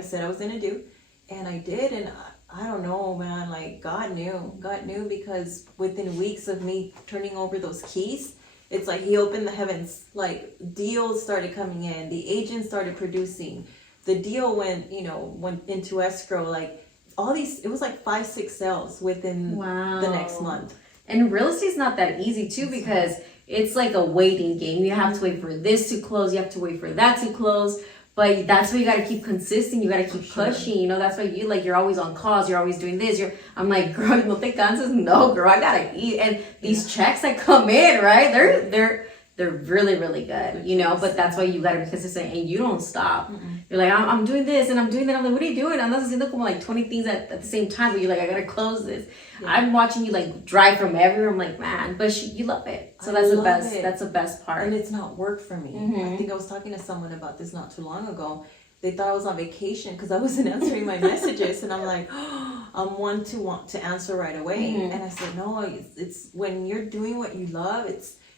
said I was going to do. And I did, and I don't know, man, God knew because within weeks of me turning over those keys, it's like he opened the heavens, deals started coming in, the agents started producing, the deal went into escrow, all these, it was 5-6 sales within the next month. And real estate's not that easy too, because it's like a waiting game. You have to wait for this to close, you have to wait for that to close. But that's why you got to keep consistent. You got to keep pushing. That's why you're always on calls. You're always doing this. I'm like, girl, no te cansas? No, girl, I got to eat. And these checks that come in, right? They're really, really good, but that's why you got to be consistent and you don't stop. You're like, I'm doing this and I'm doing that. I'm like, what are you doing? I'm haciendo como 20 things at the same time, but you're like, I got to close this. Yeah. I'm watching you drive from everywhere. I'm like, man, but you love it. So that's the best. That's the best part. And it's not work for me. I think I was talking to someone about this not too long ago. They thought I was on vacation because I wasn't answering my messages. And I'm like, I'm one to want to answer right away. And I said, no, it's when you're doing what you love,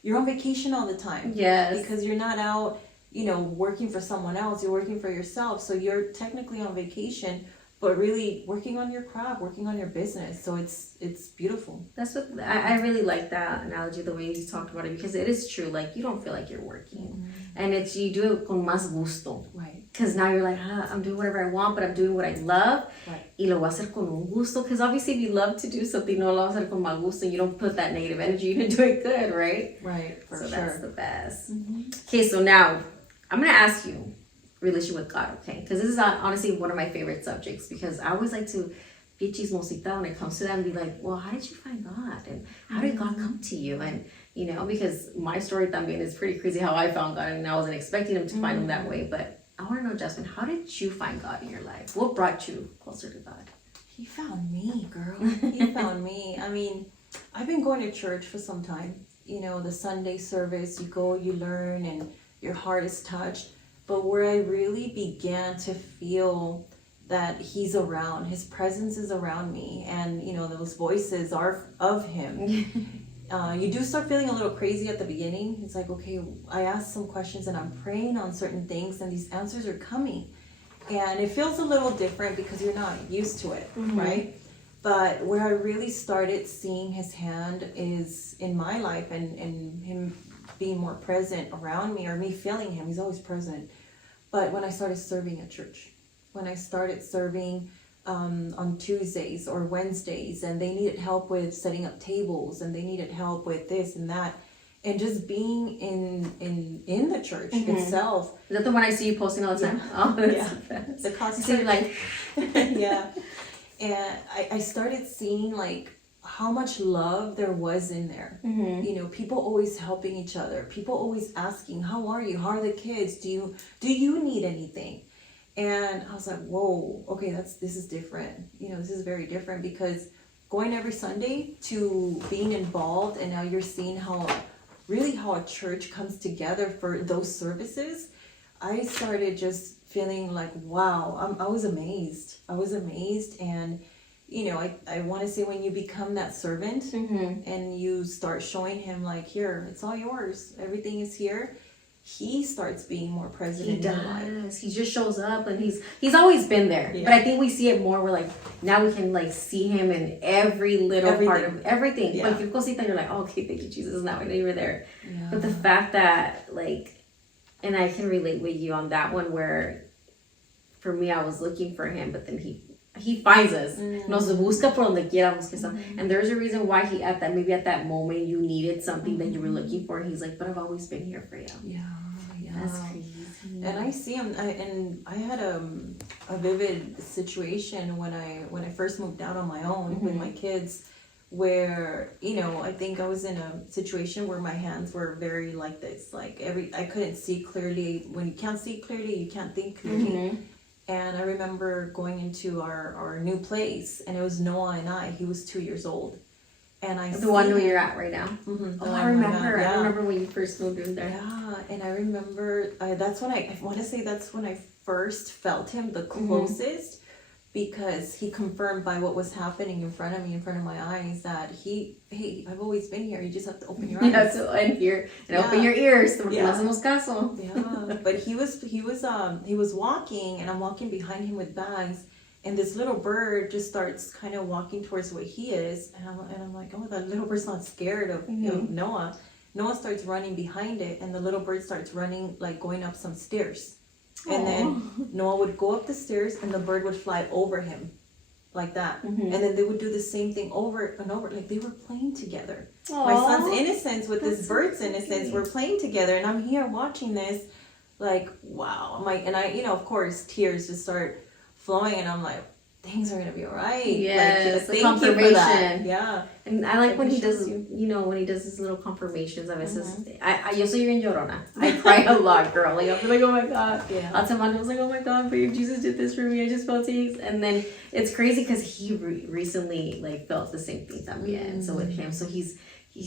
you're on vacation all the time. Yes. Because you're not out, working for someone else. You're working for yourself. So you're technically on vacation, but really working on your craft, working on your business. So it's beautiful. That's what I really like that analogy, the way you talked about it, because it is true. You don't feel like you're working, and you do it con más gusto. Right. Because now you're like, I'm doing whatever I want, but I'm doing what I love. Right. Y lo voy a hacer con un gusto. Because obviously, if you love to do something, no lo vas a hacer con mal gusto. You don't put that negative energy. You do it good, right? Right. For so sure. That's the best. Okay, so now I'm gonna ask you. Relation with God, okay? Because this is honestly one of my favorite subjects, because I always like to be chismosita when it comes to that and be like, well, how did you find God? And how did God come to you? And, because my story también is pretty crazy how I found God, and I wasn't expecting him to find him that way. But I want to know, Jazmin, how did you find God in your life? What brought you closer to God? He found me, girl. He found me. I mean, I've been going to church for some time. The Sunday service, you go, you learn, and your heart is touched. But where I really began to feel that he's around, his presence is around me, and those voices are of him. you do start feeling a little crazy at the beginning. It's like, okay, I asked some questions and I'm praying on certain things and these answers are coming. And it feels a little different because you're not used to it, right? But where I really started seeing his hand is in my life and him being more present around me, or me feeling him. He's always present. But when I started serving at church, when I started serving on Tuesdays or Wednesdays, and they needed help with setting up tables, and they needed help with this and that, and just being in the church itself. Is that the one I see you posting all the time? Oh, yeah, the constant like yeah. And I started seeing like how much love there was in there. You know, people always helping each other, people always asking, how are you, how are the kids, do you need anything? And I was like, whoa, okay, this is different. You know, this is very different, because going every Sunday to being involved, and now you're seeing how a church comes together for those services. I started just feeling like, wow, I was amazed. And you know, I want to say, when you become that servant and you start showing him like, here, it's all yours, everything is here, he starts being more present in your life. He just shows up, and he's always been there. But I think we see it more. We're like, now we can like see him in every little part of everything. Like you go see that, you're like, oh, okay, thank you, Jesus. Now I know you were there. But the fact that like, and I can relate with you on that one, where for me, I was looking for him, but then he finds us. Nos busca por donde quiera busca. And there's a reason why he at that moment you needed something that you were looking for. He's like, but I've always been here for you. Yeah. That's crazy. And I see him. I had a vivid situation when I first moved out on my own with my kids, where, you know, I think I was in a situation where my hands were very like this, like I couldn't see clearly. When you can't see clearly, you can't think clearly. And I remember going into our new place, and it was Noah and I. He was 2 years old, and the one where you're at right now. I remember. Yeah. I remember when you first moved in there. Yeah, and I remember that's when I want to say that's when I first felt him the closest, because he confirmed by what was happening in front of me, in front of my eyes, that hey, I've always been here. You just have to open your eyes. You have to open your ears. No hacemos caso. Yeah, but he was walking, and I'm walking behind him with bags, and this little bird just starts kind of walking towards where he is, and I'm like, oh, that little bird's not scared of Noah. Noah starts running behind it, and the little bird starts running, like going up some stairs. And then Noah would go up the stairs, and the bird would fly over him like that. And then they would do the same thing over and over. Like they were playing together. My son's innocence with this bird's innocence were playing together. And I'm here watching this like, wow. And I, you know, of course, tears just start flowing. And I'm like, things are going to be all right. Yes, like, the confirmation. Yeah. And I like when he does, you know, when he does his little confirmations. Yo soy bien llorona. I cry a lot, girl. Like, I'll be like, oh my God. Yeah. I'll tell Mando, I was like, oh my God, babe, Jesus did this for me. I just felt things. And then it's crazy because he recently, like, felt the same thing también. So with him, so he's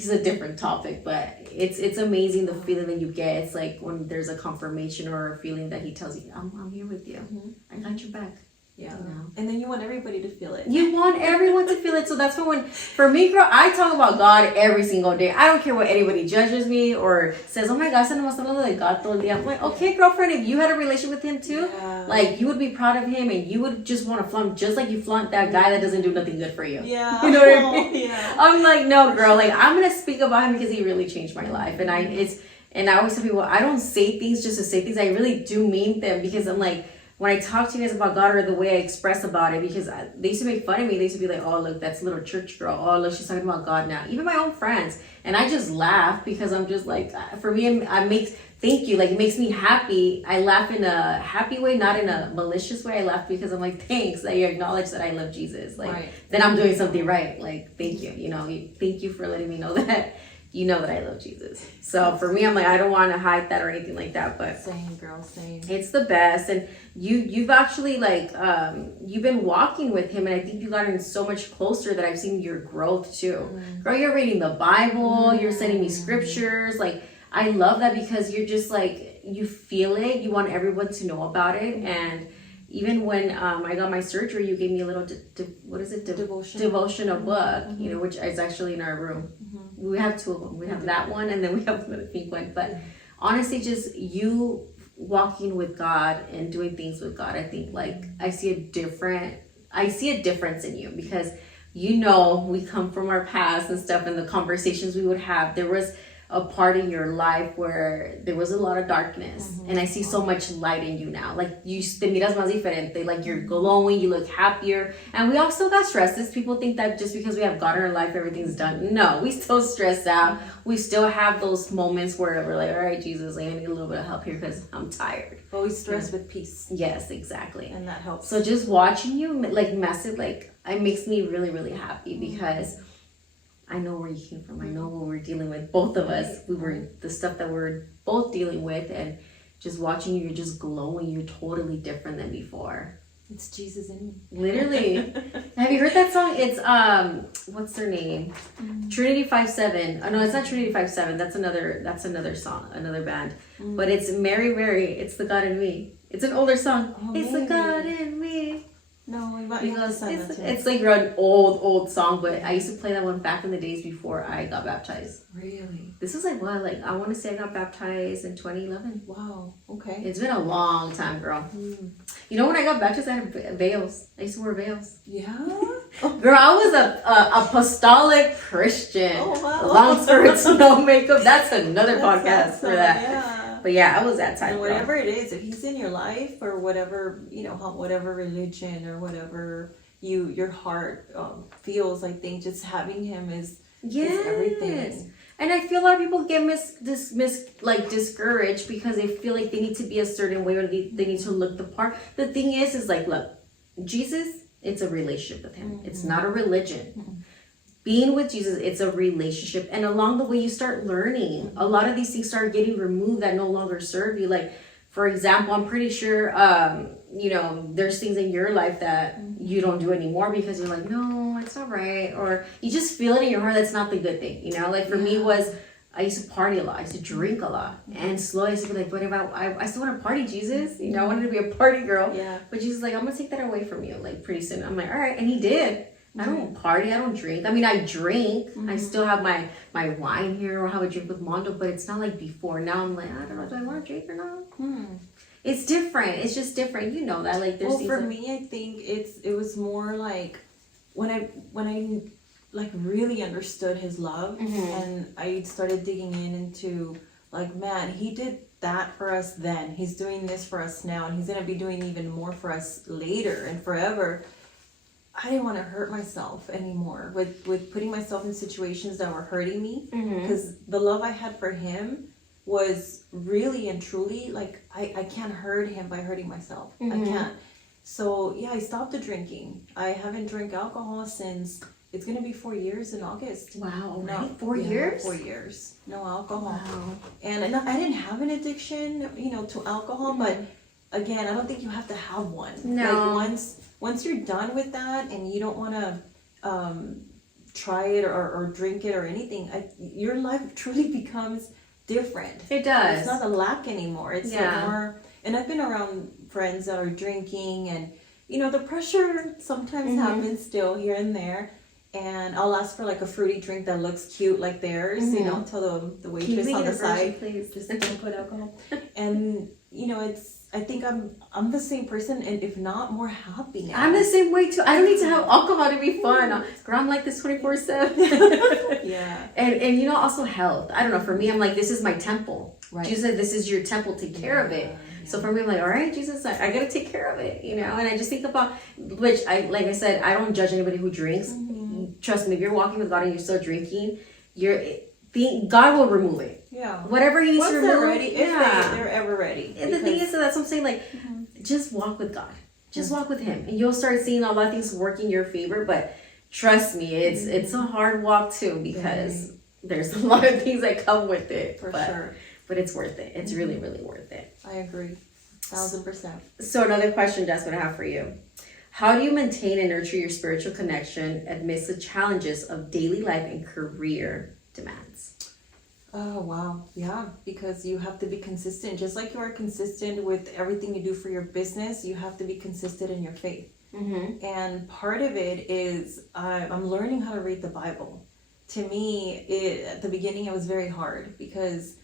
a different topic, but it's amazing the feeling that you get. It's like when there's a confirmation or a feeling that he tells you, I'm here with you. I got your back. Yeah. You know? And then you want everybody to feel it. You want everyone to feel it. So that's when, for me, girl, I talk about God every single day. I don't care what anybody judges me or says, oh my gosh, I nomás hablando de God todo el día. I'm like, okay, girlfriend, if you had a relationship with him too, like you would be proud of him and you would just want to flaunt, just like you flaunt that guy that doesn't do nothing good for you. Yeah. You know what I mean? Yeah. I'm like, no, girl, like I'm going to speak about him because he really changed my life. And I always tell people, I don't say things just to say things. I really do mean them, because I'm like, when I talk to you guys about God, or the way I express about it, because they used to make fun of me. They used to be like, oh, look, that's a little church girl. Oh, look, she's talking about God now. Even my own friends. And I just laugh because I'm just like, for me, thank you. Like, it makes me happy. I laugh in a happy way, not in a malicious way. I laugh because I'm like, thanks that you acknowledge that I love Jesus. Like, then I'm doing something right. Like, thank you. You know, thank you for letting me know that you know that I love Jesus. So for me, I'm like, I don't want to hide that or anything like that, but same, girl, same. It's the best. And you've actually like you've been walking with him, and I think you've gotten so much closer that I've seen your growth too. Girl, you're reading the Bible, you're sending me scriptures. Like, I love that, because you're just like, you feel it, you want everyone to know about it. And even when I got my surgery, you gave me a little devotional book, you know, which is actually in our room. we have two of them. We have that one, and then we have the pink one. But honestly, just you walking with God and doing things with God, I think like I see a difference in you, because we come from our past and stuff, and the conversations we would have, there was a part in your life where there was a lot of darkness, and I see so much light in you now. Like te miras más diferente, like you're glowing, you look happier. And we all still got stresses. People think that just because we have God in our life, everything's done. No, we still stress out. We still have those moments where we're like, all right, Jesus, I need a little bit of help here because I'm tired. But we stress with peace. Yes, exactly. And that helps. So just watching you like massive, like it makes me really, really happy, because I know where you came from. I know what we're dealing with. Both of us, the stuff that we're both dealing with, and just watching you, you're just glowing. You're totally different than before. It's Jesus in me. Literally. Have you heard that song? It's what's their name? Trinity 5-7. Oh no, it's not Trinity 5-7. That's another song, another band. But it's Mary Mary. It's the God in me. It's an older song. Oh, it's the God in me. No, it's like an old song, but I used to play that one back in the days before I got baptized. Really? This was like what? Like I want to say I got baptized in 2011. Wow. Okay. It's been a long time, girl. You know, when I got baptized, I had veils. I used to wear veils. Yeah. Girl, I was a apostolic Christian. Oh wow. Long skirts, no makeup. That's another podcast for that. Yeah. But yeah, I was that type. And whatever it is, if he's in your life, or whatever, whatever religion or whatever your heart feels, I think just having him is everything. And I feel a lot of people get discouraged because they feel like they need to be a certain way, or they need to look the part. The thing is like, look, Jesus, it's a relationship with him. It's not a religion. Being with Jesus, it's a relationship. And along the way, you start learning. A lot of these things start getting removed that no longer serve you. Like, for example, I'm pretty sure, there's things in your life that you don't do anymore because you're like, no, it's not right. Or you just feel it in your heart that's not the good thing. Like for me I used to party a lot. I used to drink a lot. And slowly I used to be like, but if I still want to party, Jesus. I wanted to be a party girl. Yeah. But Jesus is like, I'm going to take that away from you. Like pretty soon. I'm like, all right. And he did. I don't party. I don't drink. I mean, I drink. I still have my wine here, or have a drink with Mondo, but it's not like before. Now I'm like, I don't know. Do I want to drink or not? It's different. It's just different. You know that. Like there's for me, I think it was more like when I like really understood his love, and I started digging into like, man, he did that for us then. He's doing this for us now, and he's gonna be doing even more for us later and forever. I didn't want to hurt myself anymore with putting myself in situations that were hurting me, because the love I had for him was really and truly like, I can't hurt him by hurting myself. I can't. So yeah, I stopped the drinking. I haven't drank alcohol since, it's going to be 4 years in August. Wow. No, 4 years? 4 years. No alcohol. Wow. And I didn't have an addiction, to alcohol, but again, I don't think you have to have one. No. Like once you're done with that and you don't want to try it or drink it or anything, your life truly becomes different. It does. It's not a lack anymore. It's like more. And I've been around friends that are drinking, and the pressure sometimes happens still here and there. And I'll ask for like a fruity drink that looks cute like theirs, tell the waitress on the side, please? just don't put alcohol. And I think I'm the same person, and if not more happy now. I'm the same way too. I don't need to have alcohol to be fun. Girl, I'm like this 24/7. Yeah. And also health. I don't know. For me, I'm like, this is my temple. Right. Jesus said, this is your temple. Take care of it. Yeah. So for me, I'm like, all right, Jesus, I gotta take care of it. And I just think about, which like I said, I don't judge anybody who drinks. Trust me, if you're walking with God and you're still drinking, God will remove it. Yeah. Whatever he needs to remove. They're ready, if they're ever ready. And the thing is, that's what I'm saying, like, just walk with God. Just walk with him. And you'll start seeing a lot of things work in your favor. But trust me, it's a hard walk too, because there's a lot of things that come with it. For sure. But it's worth it. It's really, really worth it. I agree. 1000%. So another question, Jazmin, I have for you. How do you maintain and nurture your spiritual connection amidst the challenges of daily life and career demands? Oh, wow. Yeah, because you have to be consistent. Just like you are consistent with everything you do for your business, you have to be consistent in your faith. And part of it is I'm learning how to read the Bible. to me, at the beginning, it was very hard because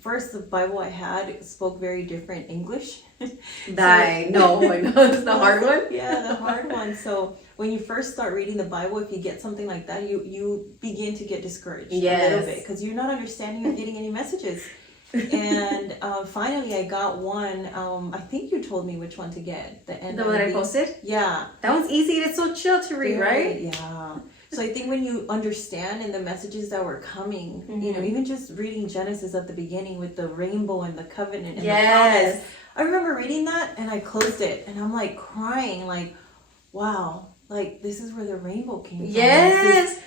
first, the Bible I had spoke very different English. I know, it's the hard one. Yeah, the hard one. So when you first start reading the Bible, if you get something like that, you begin to get discouraged a little bit because you're not understanding or getting any messages. And finally, I got one. I think you told me which one to get. The one that I posted? Yeah. That one's easy. It's so chill to read, right? Yeah. So I think when you understand and the messages that were coming, you know, even just reading Genesis at the beginning with the rainbow and the covenant and the promise. I remember reading that and I closed it and I'm like crying, like, wow, like this is where the rainbow came from. Yes.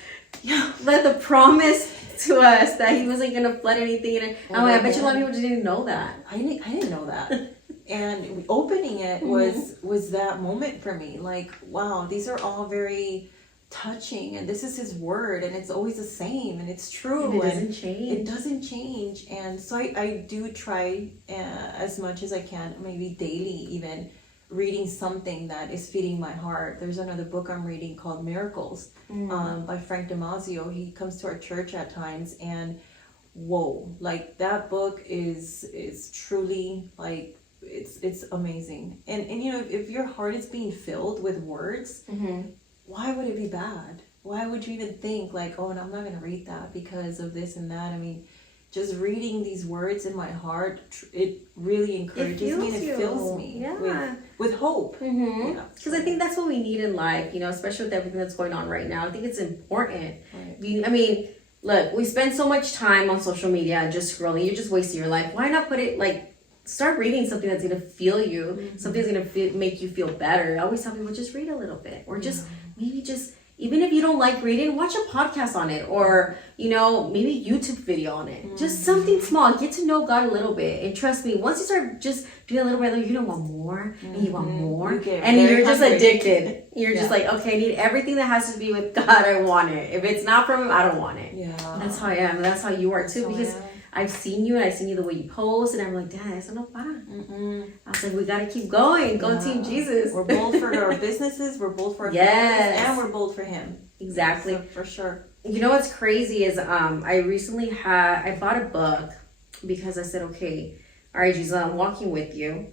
Like the promise to us that he wasn't gonna flood anything. And I bet you a lot of people didn't know that. I didn't know that. And opening it was that moment for me. Like, wow, these are all very touching, and this is his word, and it's always the same, and it's true, and it doesn't change. It doesn't change. And so I do try as much as I can, maybe daily even, reading something that is feeding my heart. There's another book I'm reading called Miracles by Frank Damasio. He comes to our church at times, and whoa, like that book is truly like it's amazing. And you know, if your heart is being filled with words, why would it be bad? Why would you even think like, oh, and I'm not going to read that because of this and that? I mean, just reading these words in my heart, it really encourages me and it fills me with hope. Because I think that's what we need in life, you know, especially with everything that's going on right now. I think it's important. Right. I mean, look, we spend so much time on social media and just scrolling. You're just wasting your life. Why not put it like, start reading something that's going to feel you, something that's going to make you feel better. I always tell people, just read a little bit, or just maybe just, even if you don't like reading, watch a podcast on it, or, you know, maybe YouTube video on it. Just something small. Get to know God a little bit. And trust me, once you start just doing a little bit, you're going to want more, and you want more, and you're just addicted. You're just like, okay, I need everything that has to be with God. I want it. If it's not from him, I don't want it. That's how I am. And that's how you are too, because I've seen you, and I've seen you the way you post, and I'm like, Dad, eso no para. I was like, we gotta keep going. Go Team Jesus. We're bold for our businesses, we're bold for our families, and we're bold for him. Exactly. So, for sure. You know what's crazy is I recently I bought a book because I said, okay, all right, Jesus, I'm walking with you.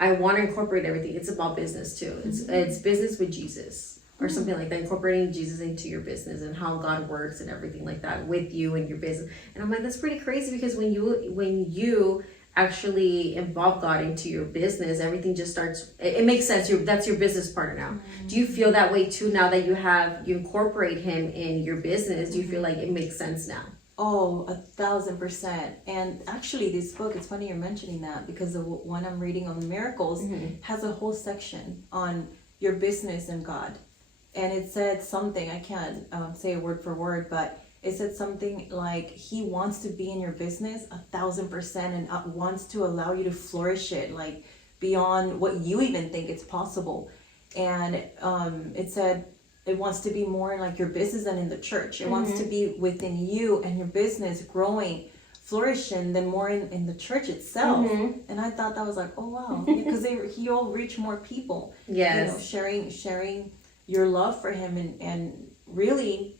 I want to incorporate everything. It's about business too. It's business with Jesus. Or something like that, incorporating Jesus into your business and how God works and everything like that with you and your business. And I'm like, that's pretty crazy, because when you actually involve God into your business, everything just starts, it makes sense. That's your business partner now. Do you feel that way too now that you incorporate him in your business? Do you feel like it makes sense now? Oh, 1,000%. And actually this book, it's funny you're mentioning that, because the one I'm reading on Miracles has a whole section on your business and God. And it said something, I can't say it word for word, but it said something like, he wants to be in your business 1,000% and wants to allow you to flourish it, like beyond what you even think it's possible. And it said it wants to be more in like your business than in the church. It wants to be within you and your business growing, flourishing, than more in the church itself. And I thought that was like, oh wow, because he'll reach more people. Yes. You know, sharing your love for him and really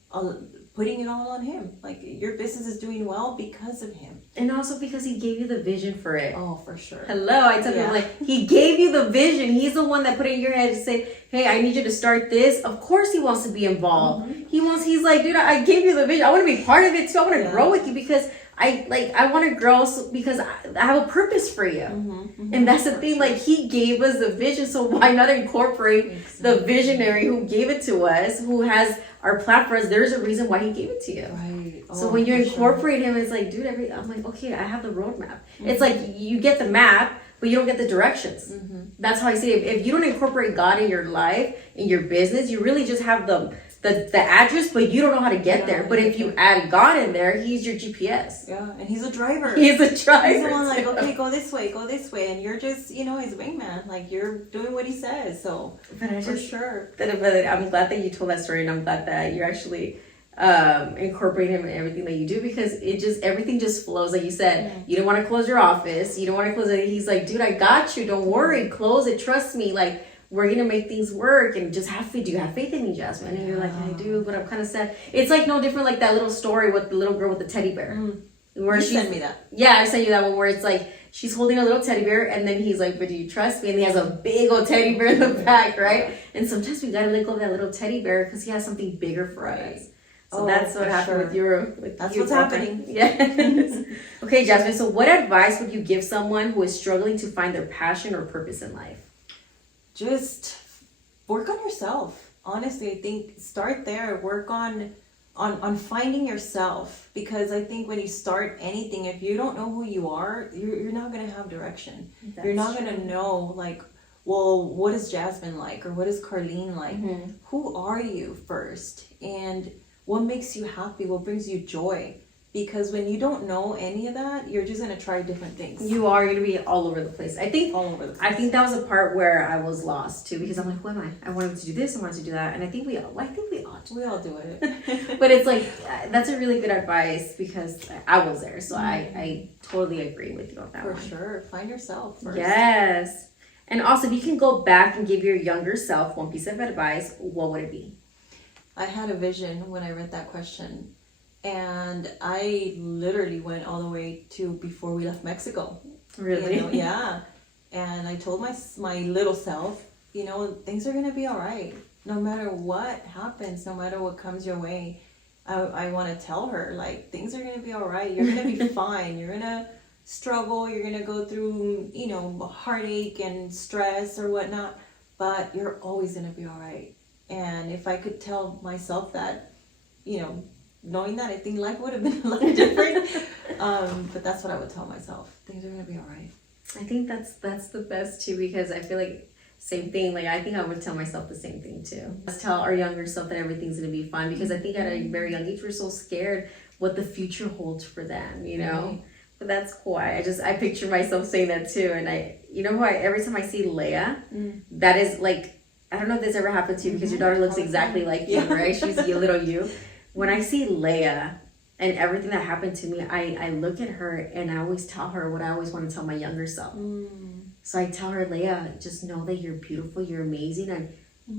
putting it all on him. Like, your business is doing well because of him. And also because he gave you the vision for it. Oh, for sure. Hello, I tell people, like, he gave you the vision. He's the one that put it in your head to say, hey, I need you to start this. Of course he wants to be involved. He's like, dude, I gave you the vision. I want to be part of it too. I want to grow with you, because I want to grow because I have a purpose for you. And that's the thing, like, he gave us the vision, so why not incorporate the visionary who gave it to us, who has our plan for us? There's a reason why he gave it to you. Right. So when you incorporate him, it's like, dude, I'm like, okay, I have the roadmap. It's like you get the map, but you don't get the directions. That's how I see it. If you don't incorporate God in your life, in your business, you really just have the address, but you don't know how to get there. But if you add God in there, he's your GPS. Yeah, and he's a driver. He's a driver. He's the one like, okay, go this way, and you're just, his wingman. Like, you're doing what he says. So, for sure. But I'm glad that you told that story, and I'm glad that you're actually incorporating him in everything that you do, because everything just flows. Like you said, you don't want to close your office. You don't want to close it. He's like, dude, I got you. Don't worry. Close it. Trust me. Like, we're gonna make things work and just have faith. Do you have faith in me, Jazmin? And you're like, I do, but I'm kind of sad. It's like no different like that little story with the little girl with the teddy bear. Where you sent me that. Yeah, I sent you that one where it's like she's holding a little teddy bear and then he's like, but do you trust me? And he has a big old teddy bear in the back, right? And sometimes we gotta let go of that little teddy bear because he has something bigger for us. So that's what happened with that's you, what's happening. Yes. Okay, Jazmin. So what advice would you give someone who is struggling to find their passion or purpose in life? Just work on yourself. Honestly, I think start there. Work on finding yourself, because I think when you start anything, if you don't know who you are, you're not gonna have direction. You're not gonna know like, well, what is Jazmin like, or what is Carlene like? Who are you first, and what makes you happy? What brings you joy? Because when you don't know any of that, you're just gonna try different things. You are gonna be all over the place. I think all over the place. I think that was a part where I was lost too, because I'm like, who am I? I wanted to do this, I wanted to do that, and I think we all do it. But it's like that's a really good advice because I was there, so I totally agree with you on that one. For sure, find yourself first. Yes, and also if you can go back and give your younger self one piece of advice, what would it be? I had a vision when I read that question. And I literally went all the way to before we left Mexico. Really? You know, yeah. And I told my little self, things are going to be all right. No matter what happens, no matter what comes your way. I want to tell her, like, things are going to be all right. You're going to be fine. You're going to struggle. You're going to go through, heartache and stress or whatnot. But you're always going to be all right. And if I could tell myself that, knowing that, I think life would have been a little different. But that's what I would tell myself. Things are gonna be all right. I think that's the best too, because I feel like same thing. Like I think I would tell myself the same thing too. Let's tell our younger self that everything's gonna be fine, because I think at a very young age we're so scared what the future holds for them, Right. But that's cool. I picture myself saying that too, and every time I see Leia, that is like, I don't know if this ever happened to you because your daughter looks exactly like you, right? She's a little you. When I see Leia and everything that happened to me, I look at her and I always tell her what I always want to tell my younger self. So I tell her, Leia, just know that you're beautiful, you're amazing, and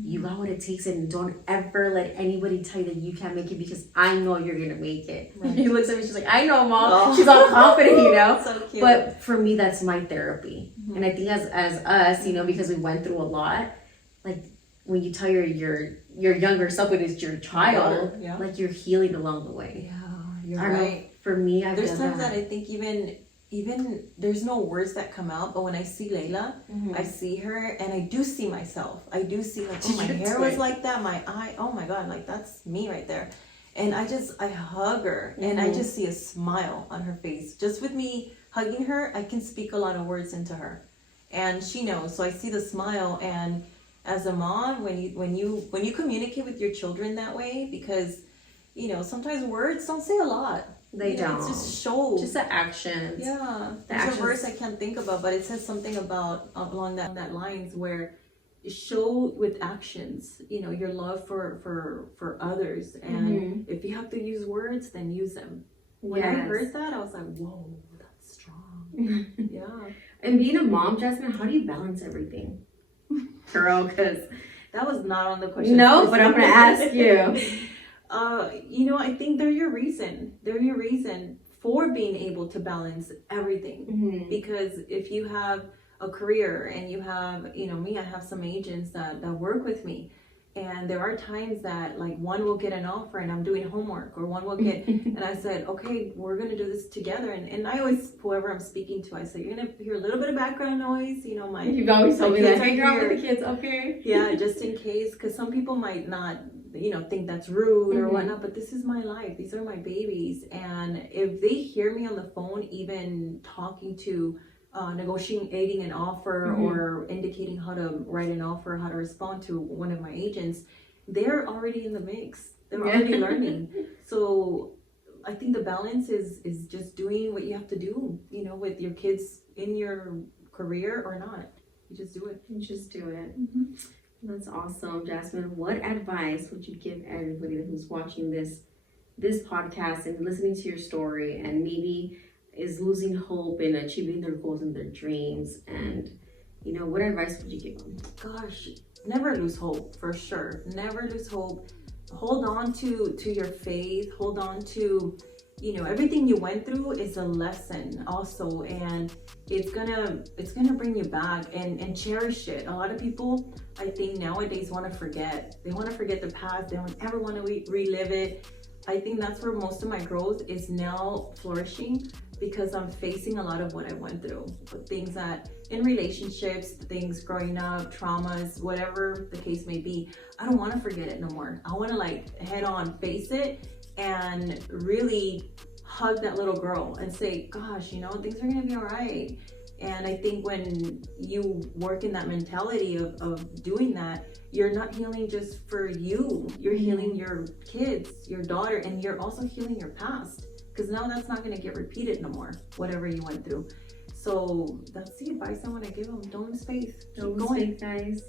you got what it takes, and don't ever let anybody tell you that you can't make it, because I know you're going to make it. Right. She looks at me, she's like, I know, Mom. Oh. She's all confident, So cute. But for me, that's my therapy. And I think as us, because we went through a lot, like when you tell your younger self, when it's your child, like you're healing along the way. Yeah, you're right. Know, for me, there's times that I think even there's no words that come out, but when I see Layla, I see her and I do see myself. I do see like, oh, my hair was like that, my eye, oh my God, like that's me right there. And I hug her and I just see a smile on her face. Just with me hugging her, I can speak a lot of words into her. And she knows, so I see the smile. And as a mom, when you communicate with your children that way, because sometimes words don't say a lot. They don't. It just shows. Just the actions. Yeah. There's a verse I can't think about, but it says something about along that lines where show with actions, your love for others. And if you have to use words, then use them. When I heard that, I was like, whoa, that's strong. Yeah. And being a mom, Jazmin, how do you balance everything? Girl, because that was not on the question. No, but I'm going to ask you. I think they're your reason. They're your reason for being able to balance everything. Because if you have a career and you have, me, I have some agents that work with me. And there are times that like one will get an offer and I'm doing homework, or one will get, and I said, okay, we're going to do this together. And I always, whoever I'm speaking to, I say, you're going to hear a little bit of background noise, You've always told me that. Hey girl, with the kids, okay. Yeah, just in case, because some people might not, think that's rude or whatnot, but this is my life. These are my babies. And if they hear me on the phone, even talking to, negotiating an offer or indicating how to write an offer, how to respond to one of my agents, they're already in the mix. They're already learning. So I think the balance is just doing what you have to do, with your kids in your career or not. You just do it. You just do it. That's awesome, Jazmin. What advice would you give everybody who's watching this podcast and listening to your story and maybe is losing hope in achieving their goals and their dreams, and what advice would you give them? Gosh, never lose hope, for sure. Never lose hope. Hold on to your faith. Hold on to, everything you went through is a lesson also, and it's gonna bring you back, and cherish it. A lot of people, I think, nowadays want to forget. They want to forget the past. They don't ever want to relive it. I think that's where most of my growth is now flourishing, because I'm facing a lot of what I went through. Things that in relationships, things growing up, traumas, whatever the case may be. I don't want to forget it no more. I want to head on face it and really hug that little girl and say, gosh, things are going to be all right. And I think when you work in that mentality of doing that, you're not healing just for you. You're healing your kids, your daughter, and you're also healing your past. Because now that's not going to get repeated no more, whatever you went through. So that's the advice I want to give them. Don't lose faith. Don't lose faith, guys.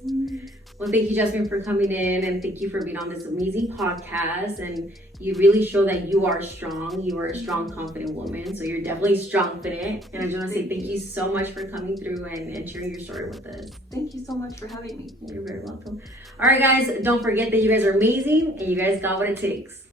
Well, thank you, Jazmin, for coming in, and thank you for being on this amazing podcast. And you really show that you are strong. You are a strong, confident woman. So you're definitely strong-fident. And I just want to say thank you so much for coming through and sharing your story with us. Thank you so much for having me. You're very welcome. All right, guys, don't forget that you guys are amazing and you guys got what it takes.